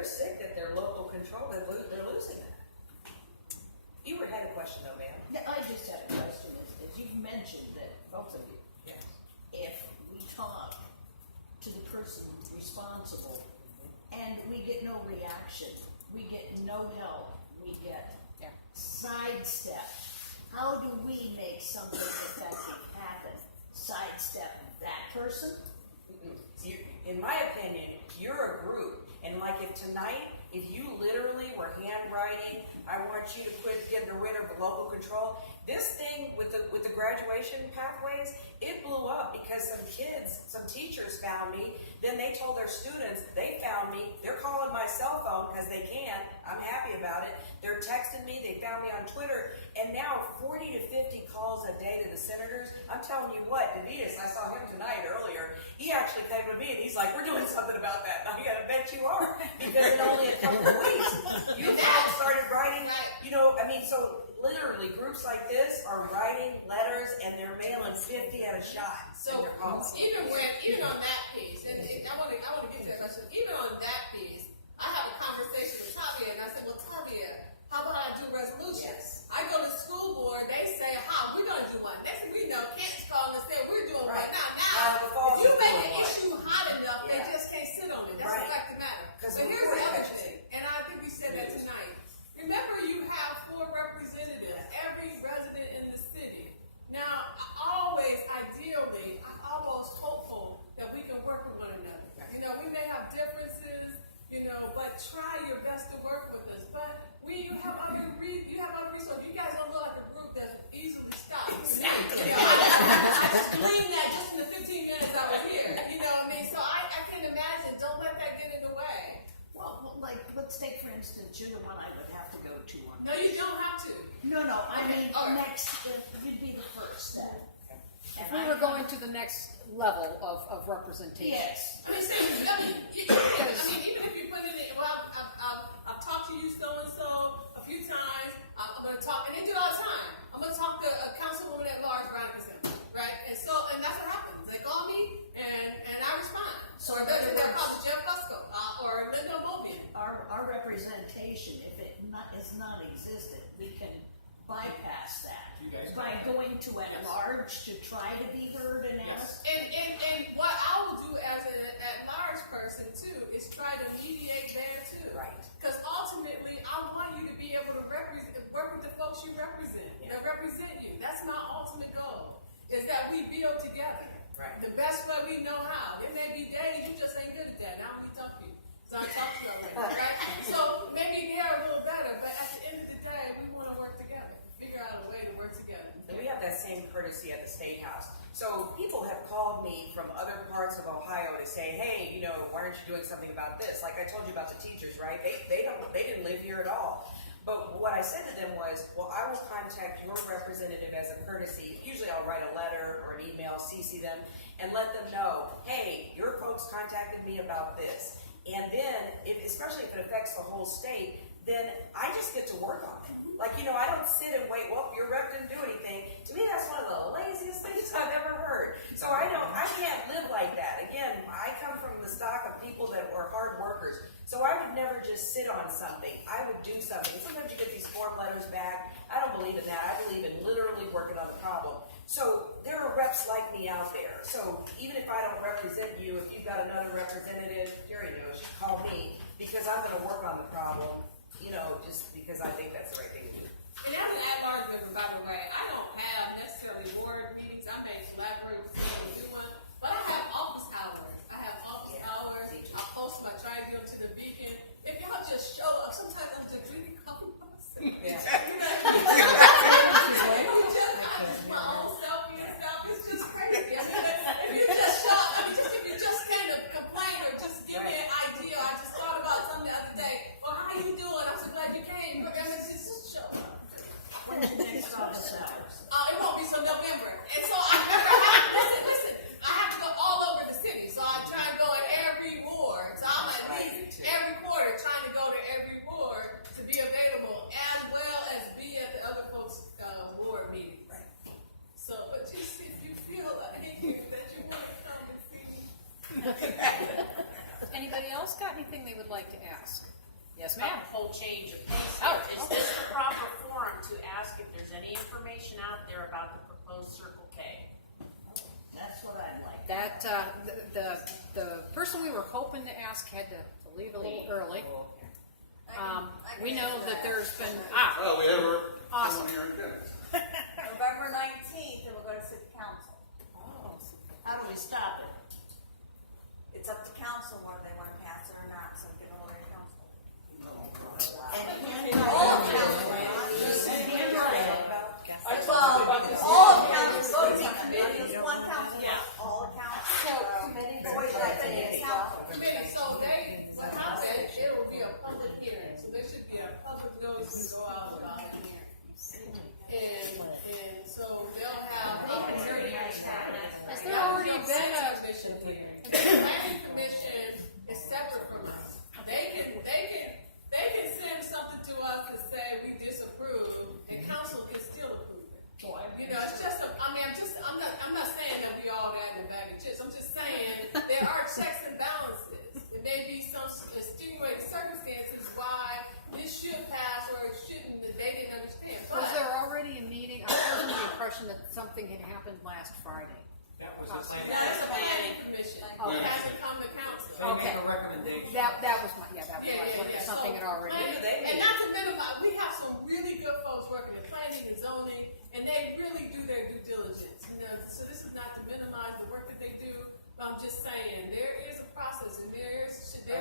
they're sick that their local control, they're losing that. You had a question though, ma'am. No, I just had a question, as you've mentioned that, both of you, Yes. if we talk to the person responsible and we get no reaction, we get no help, we get sidestepped, how do we make something effective happen? Sidestep that person? In my opinion, you're a group, and like if tonight, if you literally were handwriting, I want you to quit getting rid of the local control. This thing with the graduation pathways, it blew up because some teachers found me. Then they told their students, they found me. They're calling my cell phone because they can. I'm happy about it. They're texting me. They found me on Twitter. And now 40 to 50 calls a day to the senators. I'm telling you what, DeVitas, I saw him tonight earlier. He actually came to me and he's like, we're doing something about that. And I gotta bet you are. Because in only a couple of weeks, you all started writing, so literally groups like this are writing letters and they're mailing 50 at a shot. So even on that piece, and I want to get to that question. Even on that piece, I have a conversation with Tavia, and I said, "Well, Tavia, how about I do resolutions? I go to the school board. They say, "How we're going to do one?" Next thing we know, Kent's calling and saying, "We're doing one now." If you make an issue hot enough, they just can't sit on it. That's the fact of the matter. So here's the other thing, and I think we said that tonight. Remember, you have 4 representatives, every resident in the city. Now, ideally, I'm almost hopeful that we can work with one another. We may have differences, but try your best to work with us. But you have other resources. You guys don't look like a group that's easily stopped. Exactly. I just gleaned that just in the 15 minutes I was here. You know what I mean? So I can imagine. Don't let that get in the way. Well, like, let's take, for instance, you're the one I would have to go to on. No, you don't have to. No, I Okay, mean, all right. next, you'd be the first then. If we were going to the next level of representation. Yes. I mean, seriously, even if you put it in, well, I've talked to you so-and-so a few times. I'm going to talk, and they do it all the time. I'm going to talk to a councilwoman at large, Veronica Simmons, right? And that's what happens. They call me, and I respond. So Or they'll call Jeff Fusco, or Linda Mobian. Our representation, if it is not existent, we can bypass that by going to at large to try to be heard and asked. And what I will do as an at-large person, too, is try to mediate there, too. Right. Because ultimately, I want you to be able to work with the folks you represent, that represent you. That's my ultimate goal, is that we build together. Right. The best way we know how. It may be days you just ain't good at that. Now we talk to you. So I talked to you already, right? So maybe they're a little better, but at the end of the day, we want to work together. Figure out a way to work together. And we have that same courtesy at the State House. So people have called me from other parts of Ohio to say, hey, why aren't you doing something about this? Like I told you about the teachers, right? They didn't live here at all. But what I said to them was, well, I will contact your representative as a courtesy. Usually I'll write a letter or an email, CC them, and let them know, hey, your folks contacted me about this. And then, especially if it affects the whole state, then I just get to work on it. Like, I don't sit and wait, well, your rep didn't do anything. To me, that's one of the laziest things I've ever heard. So I can't live like that. Again, I come from the stock of people that are hard workers. So I would never just sit on something. I would do something. And sometimes you get these form letters back. I don't believe in that. I believe in literally working on the problem. So there are reps like me out there. So even if I don't represent you, if you've got another representative, Jerry knows, you call me because I'm going to work on the problem, just because I think that's the right thing to do. And as an at-large member, by the way, I don't have necessarily board meetings. I may collaborate with someone to do one, but I have office hours. I post my try to get them to the Beacon. If y'all just show up, sometimes I'm just really calling myself. Yeah. I just my own selfie and stuff. It's just crazy. If you just show up, if you just kind of complain or just give me an idea. I just thought about something the other day. Well, how you doing? I'm so glad you came. And it's just show up. When's the next office hours? It won't be till November. And so listen, I have to go all over the city. So I try to go in every ward. So I'm at least every quarter trying to go to every ward to be available as well as be at the other folks' ward meetings. Right. So, but just if you feel like that you want to come and see me. Anybody else got anything they would like to ask? Yes, about ma'am. the whole change of pace. Oh, Is this the proper forum to ask if there's any information out there about the proposed Circle K? That's what I'd like. That, the person we were hoping to ask had to leave a little early. We know that there's been, Oh, we have our Awesome. someone here in Dennis. November 19th, and we'll go to city council. How do we stop it? It's up to council whether they want to pass it or not, so get all their council. And All of council. handwrite it. Well, all of council votes on it, not just one council, all of council. So committee What should I say? Council. Committee, so they, what happened, it will be a public hearing, so there should be a public notice to go out about it. And so they'll have. has there already been a, Commission here. The planning commission is separate from us. They can send something to us and say we disapprove, and council can still approve it. You know, it's just, I'm not saying that we all got in the bag of chips. I'm just saying there are checks and balances. There may be some extenuating circumstances why this should pass or it shouldn't, that they didn't understand. was But there already a meeting? I was under the impression that something had happened last Friday. That was the same. that's a planning commission. Okay. It hasn't come to council. They Okay. make a recommendation. That was my, that was my, wondering if something had already. And not to minimize, we have some really good folks working in planning and zoning, and they really do their due diligence. You know, so this is not to minimize the work that they do, but I'm just saying there is a process, and there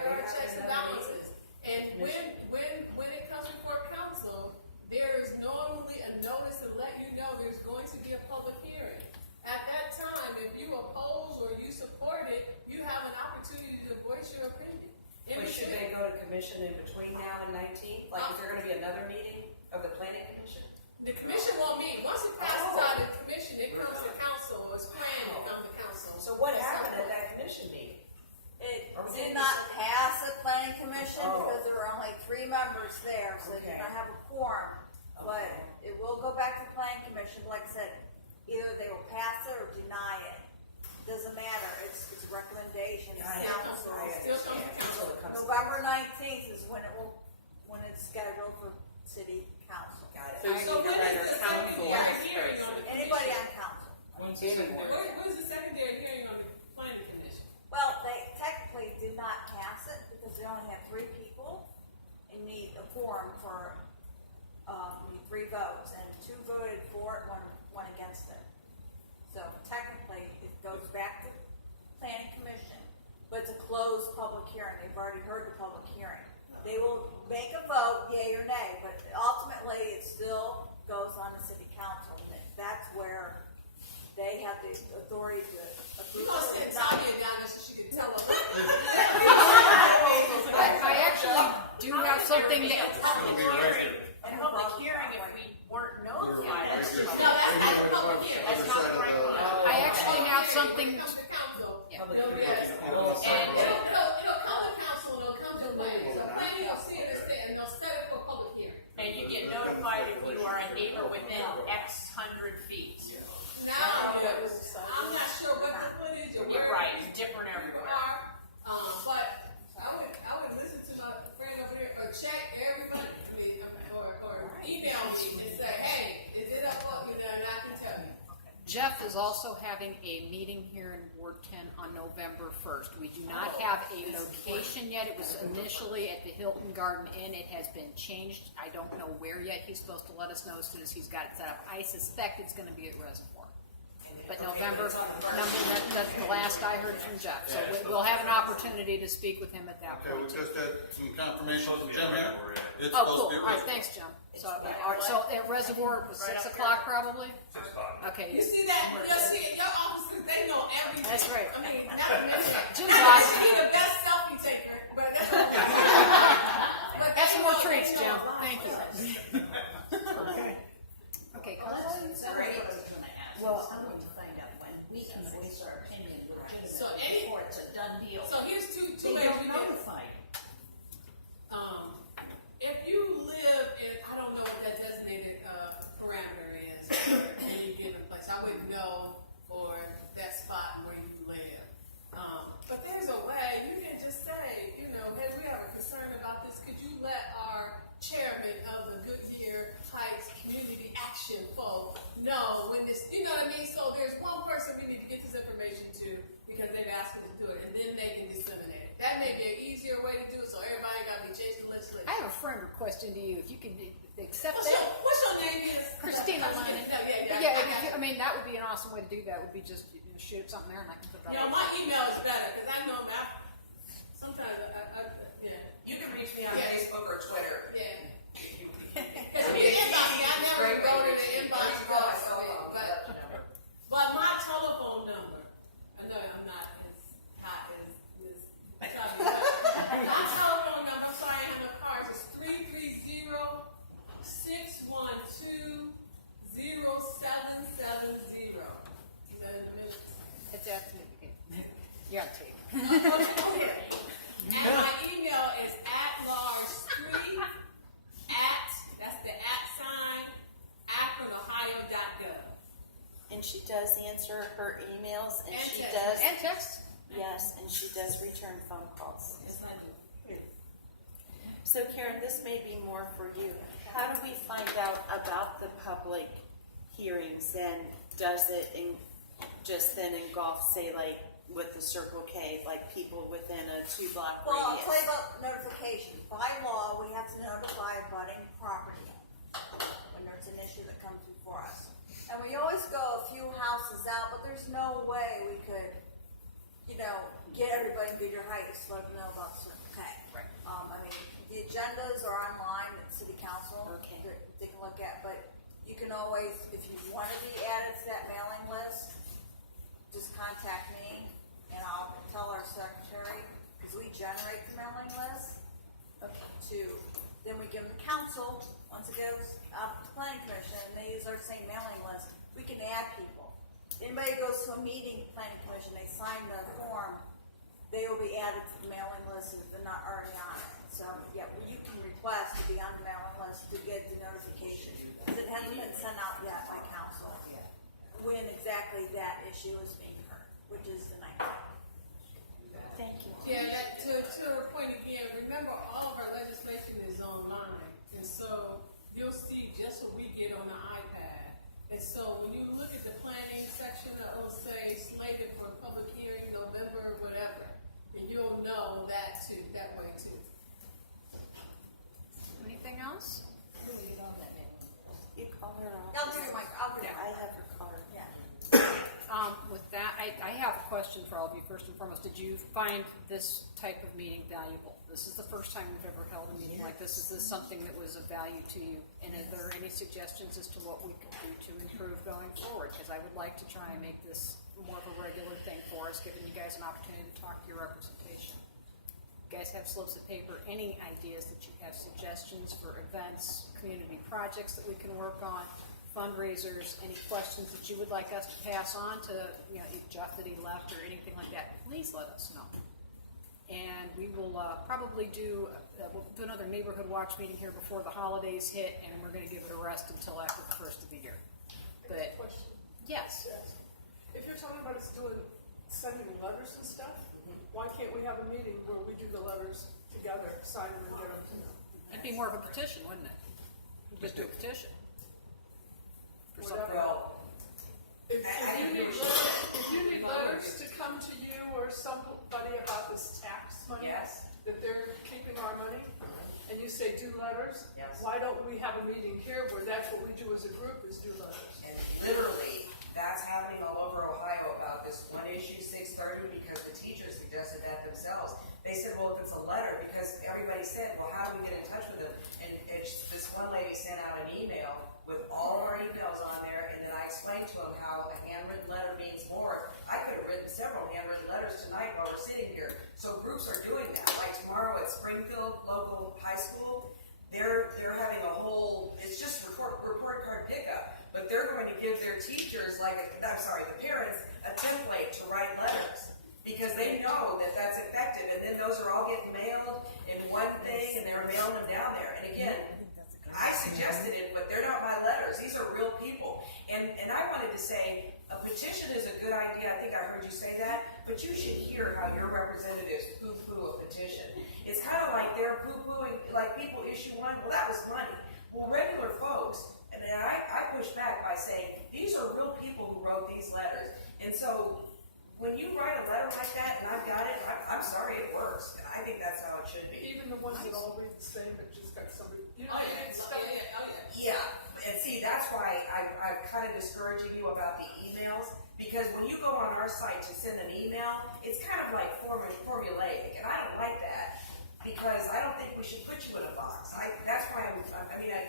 are checks and balances. And when it comes before council, there is normally a notice to let you know there's going to be a public hearing. At that time, if you oppose or you support it, you have an opportunity to voice your opinion. In But should between- they go to commission in between now and 19? Like, is there gonna be another meeting of the planning commission? The commission won't meet. Once it passes out of the commission, it comes to council. It's planned to come to council. So what happened at that commission meeting? It Or was did it not just- pass the planning commission Oh. because there were only 3 members there, so they Okay. did not have a quorum. But it will go back to the planning commission, like I said, either they will pass it or deny it. Doesn't matter, it's a recommendation, it's council. Still comes to council. November 19th is when it's scheduled for city council. Got it. So when is the secondary hearing on the commission? Anybody on council. When's the second one? When's the secondary hearing on the planning commission? Well, they technically did not pass it because they only had 3 people and need a quorum for, you need 3 votes, and 2 voted for it, 1 against it. So technically, it goes back to planning commission, but it's a closed public hearing. They've already heard the public hearing. They will make a vote, yay or nay, but ultimately, it still goes on the city council. And that's where they have the authority to approve You gonna it. send Tanya down there so she can tell us. I actually do have something Would there be that, a public It's gonna be right hearing, a public hearing if we weren't notified? Right here. No, that's a public hearing. That's not the right one. I actually have something, It comes to council. Yeah. There'll be a- And It'll come to council, and it'll come to planning. So planning will see it and they'll set it for a public hearing. And you get notified if you are a neighbor within X hundred feet. Now, I'm not sure what the footage or You're where right, these it's different people everywhere. are, but I would listen to my friend over there, or check everybody, or email me and say, hey, is it up, you know, and I can tell you. Jeff is also having a meeting here in Ward 10 on November 1st. We do not have a location yet. It was initially at the Hilton Garden Inn. It has been changed. I don't know where yet. He's supposed to let us know as soon as he's got it set up. I suspect it's going to be at Reservoir. But November, that's the last I heard from Jeff. So we'll have an opportunity to speak with him at that Okay, we point. just had some confirmation from Jim here. It's Oh, supposed cool. to be All right, ready. thanks, Jim. So at Reservoir, it was 6 o'clock probably? Okay. You see that, your officers, they know everything. That's right. I mean, not to mention. Jim's I awesome. might be the best selfie taker, but that's okay. But Have they some more know- treats, they Jim. know a lot. Thank you. Okay, Well, Carla? that's great. What I was gonna ask. Well- I want to find out when we can voice our opinion So legitimately before it's a done deal. So here's two They ways don't we can. notify you. If you live in, I don't know what that designated parameter is for any given place. I wouldn't know for that spot where you live. But there's a way you can just say, you know, hey, we have a concern about this. Could you let friend request into you. If you can accept What's that. your name is? Christina I'm Lennon. kidding. No, But yeah, if you, I mean, that would be an awesome way to do that. Would be just shoot something there, and I can put that. You know, on. my email is better because I know sometimes yeah. You can reach me on Yeah. Facebook or Twitter. Yeah. It's the inbox, I never go to the inbox. But But my telephone number, I know I'm not as hot as Ms. Chubby, but my telephone number, I'm sorry, I have no cards, is 330-612-0770. You know, in the minutes. It's after you're on tape. And my email is @large3 that's the @AkronOhio.gov. And she does answer her emails, and And she text. does, And text. yes, and she does return phone calls. Yes, I do. So Karen, this may be more for you. How do we find out about the public hearings, and does it just then engulf, say, like with the Circle K, like people within a 2-block Well, I'll radius? tell you about notification. By law, we have to notify abutting property when there's an issue that comes before us. And we always go a few houses out, but there's no way we could, get everybody in Bigger Heights to let them know about Circle K. Right. I mean, the agendas are online at City Council. Okay. that they can look at, but you can always, if you want to be added to that mailing list, just contact me, and I'll tell our secretary, because we generate the mailing list, then we give them to council. Once it goes out to the planning commission, and they use our same mailing list, we can add people. Anybody goes to a meeting, planning commission, they sign the form, they will be added to the mailing list if they're not already on it. So, yeah, you can request to be on the mailing list to get the notification. Because it hasn't been sent out yet by council when exactly that issue is being heard, which is the 19th. Thank you. Yeah, to her point again, remember all of our legislation is online. And so you'll see just what we get on the iPad. And so when you look at the planning section, it'll say slated for public hearing November, whatever. And you'll know that too, that way too. Anything else? You call her off. I'll give you I have her card. Yeah. With that, I have a question for all of you. First and foremost, did you find this type of meeting valuable? This is the first time we've ever held a meeting like this. Is this something that was of value to you? And are there any suggestions as to what we could do to improve going forward? Because I would like to try and make this more of a regular thing for us, giving you guys an opportunity to talk to your representation. You guys have slips of paper. Any ideas that you have, suggestions for events, community projects that we can work on, fundraisers, any questions that you would like us to pass on to, if Jeff that he left or anything like that, please let us know. And we will probably we'll do another neighborhood watch meeting here before the holidays hit, and we're going to give it a rest until after the first of the year. But Question. yes, If you're talking about us sending letters and stuff, why can't we have a meeting where we do the letters together, sign them and get them to them? it'd be more of a petition, wouldn't it? We'd just do a petition. For something. Well, If you need letters to come to you or somebody about this tax money, Yes. that they're keeping our money, and you say do letters, Yes. why don't we have a meeting here where that's what we do as a group is do letters? and literally, that's happening all over Ohio about this one issue, 630, because the teachers suggested that themselves. They said, well, if it's a letter, because everybody said, well, how do we get in touch with them? And this one lady sent out an email with all of our emails on there, and then I explained to them how a handwritten letter means more. I could have written several handwritten letters tonight while we're sitting here. So groups are doing that. Like tomorrow at Springfield Local High School, they're having a whole, it's just report card pickup, but they're going to give their teachers, the parents, a template to write letters. Because they know that that's effective, and then those are all getting mailed in one thing, and they're mailing them down there. And again, I suggested it, but they're not my letters. These are real people. And I wanted to say, a petition is a good idea. I think I heard you say that. But you should hear how your representatives poo-poo a petition. It's kind of like they're poo-pooing, like people issue one, well, that was money. Well, regular folks, and then I push back by saying, these are real people who wrote these letters. And so when you write a letter like that, and I've got it, I'm sorry, it works, and I think that's how it should be. Even the ones that all read the same, but just got somebody, you know, Oh, yeah, it's oh, stuff. yeah, oh, yeah. Yeah, and see, that's why I'm kind of discouraging you about the emails, because when you go on our site to send an email, it's kind of like formulaic, and I don't like that, because I don't think we should put you in a box. That's why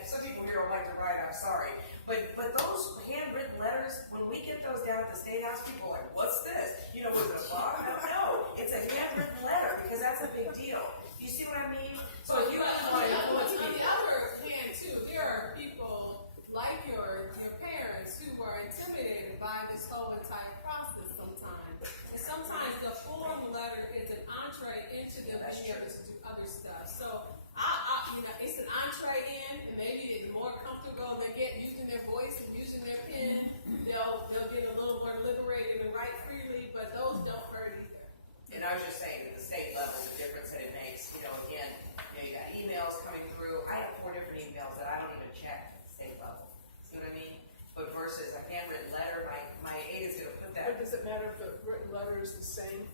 some people here don't like to write, I'm sorry, but those handwritten letters, when we get those down at the State House, people are like, what's this? You know, was it a blog? I don't know. It's a handwritten letter, because that's a big deal. Do you see what I mean? So if you really want to influence On the people, other hand, too, there are people like your parents who were intimidated by this whole entire process sometimes. And sometimes the form letter is an entree into them being able to do other stuff. So it's an entree in, and maybe the more comfortable they get using their voice and using their pen, they'll get a little more liberated and write freely, but those don't hurt either. and I was just saying at the state level, the difference that it makes, you know, again, you got emails coming through. I have 4 different emails that I don't even check at the state level. See what I mean? But versus a handwritten letter, my aide is going to put that. But does it matter if the written letter is the same?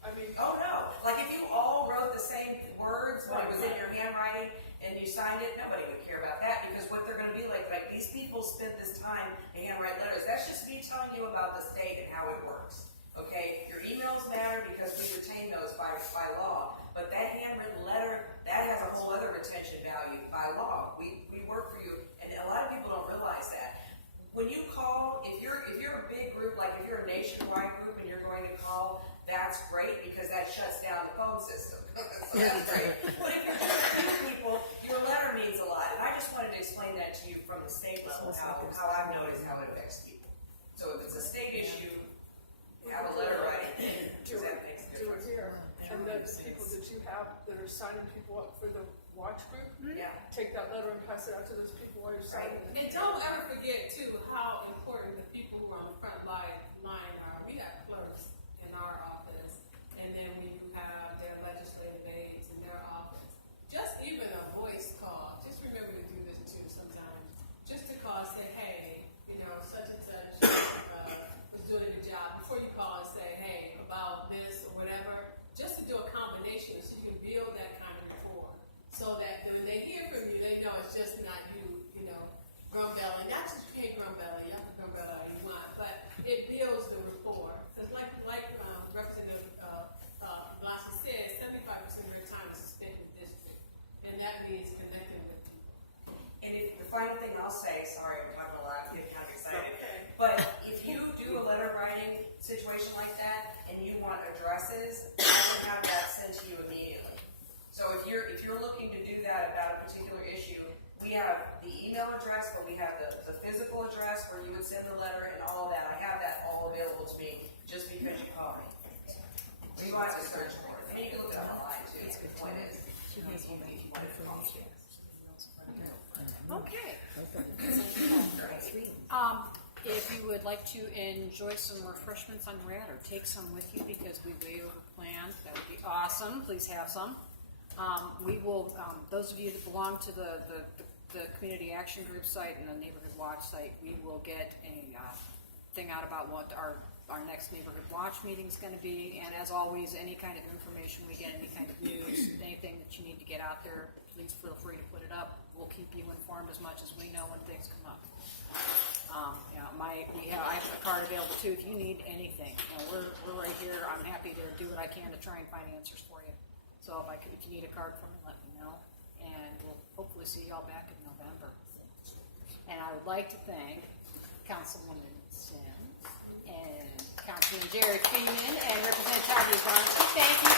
I mean, Oh no! Like if you all wrote the same words when it was in your handwriting and you signed it, nobody would care about that, because what they're going to be like these people spent this time to handwrite letters. That's just me telling you about the state and how it works. Okay, your emails matter because we retain those by law, but that handwritten letter, that has a whole other retention value by law. We work for you, and a lot of people don't realize that. When you call, if you're a big group, like if you're a nationwide group and you're going to call, that's great because that shuts down the phone system. So that's great. But if you're just a few people, your letter means a lot. And I just wanted to explain that to you from the state level, how I've noticed how it affects people. So if it's a state issue, have a letter writing. do That makes a it difference. here. And then the people that you have that are signing people up for the watch group, Yeah. take that letter and pass it out to those people while you're signing it. And don't ever forget, too, how important the people who are on the front line are. We have clerks in our office, and then we have their legislative aides in their office. Just even a voice call, just remember to do this, too, sometimes. Just to call and say, hey, such and such was doing a good job. Before you call and say, hey, about this or whatever, just to do a combination so you can build that kind of rapport. So that when they hear from you, they know it's just not you, grumbelling. Not just you can't grumbelling, you have to grumbell all you want, but it builds the rapport. Because like Representative Blasey said, 75% of their time is spent in the district. And that means connecting with people. And the final thing I'll say, sorry, I'm talking a lot, I'm getting kind of excited. Okay. But if you do a letter writing situation like that and you want addresses, I can have that sent to you immediately. So if you're looking to do that about a particular issue, we have the email address, but we have the physical address where you would send the letter and all of that. I have that all available to me just because you call me. We don't have to search for it. And you can look it up online too. The point is, you want it to call me. Okay. If you would like to enjoy some refreshments on your or take some with you because we way over planned, that would be awesome. Please have some. We will, those of you that belong to the Community Action Group site and the Neighborhood Watch site, we will get a thing out about what our next Neighborhood Watch meeting is going to be. And as always, any kind of information we get, any kind of news, anything that you need to get out there, please feel free to put it up. We'll keep you informed as much as we know when things come up. I have a card available too if you need anything. We're right here. I'm happy to do what I can to try and find answers for you. So if you need a card from me, let me know, and we'll hopefully see y'all back in November. And I would like to thank Councilwoman Sims and Councilman Jared Freeman and Representative Tavi Bronski. Thank you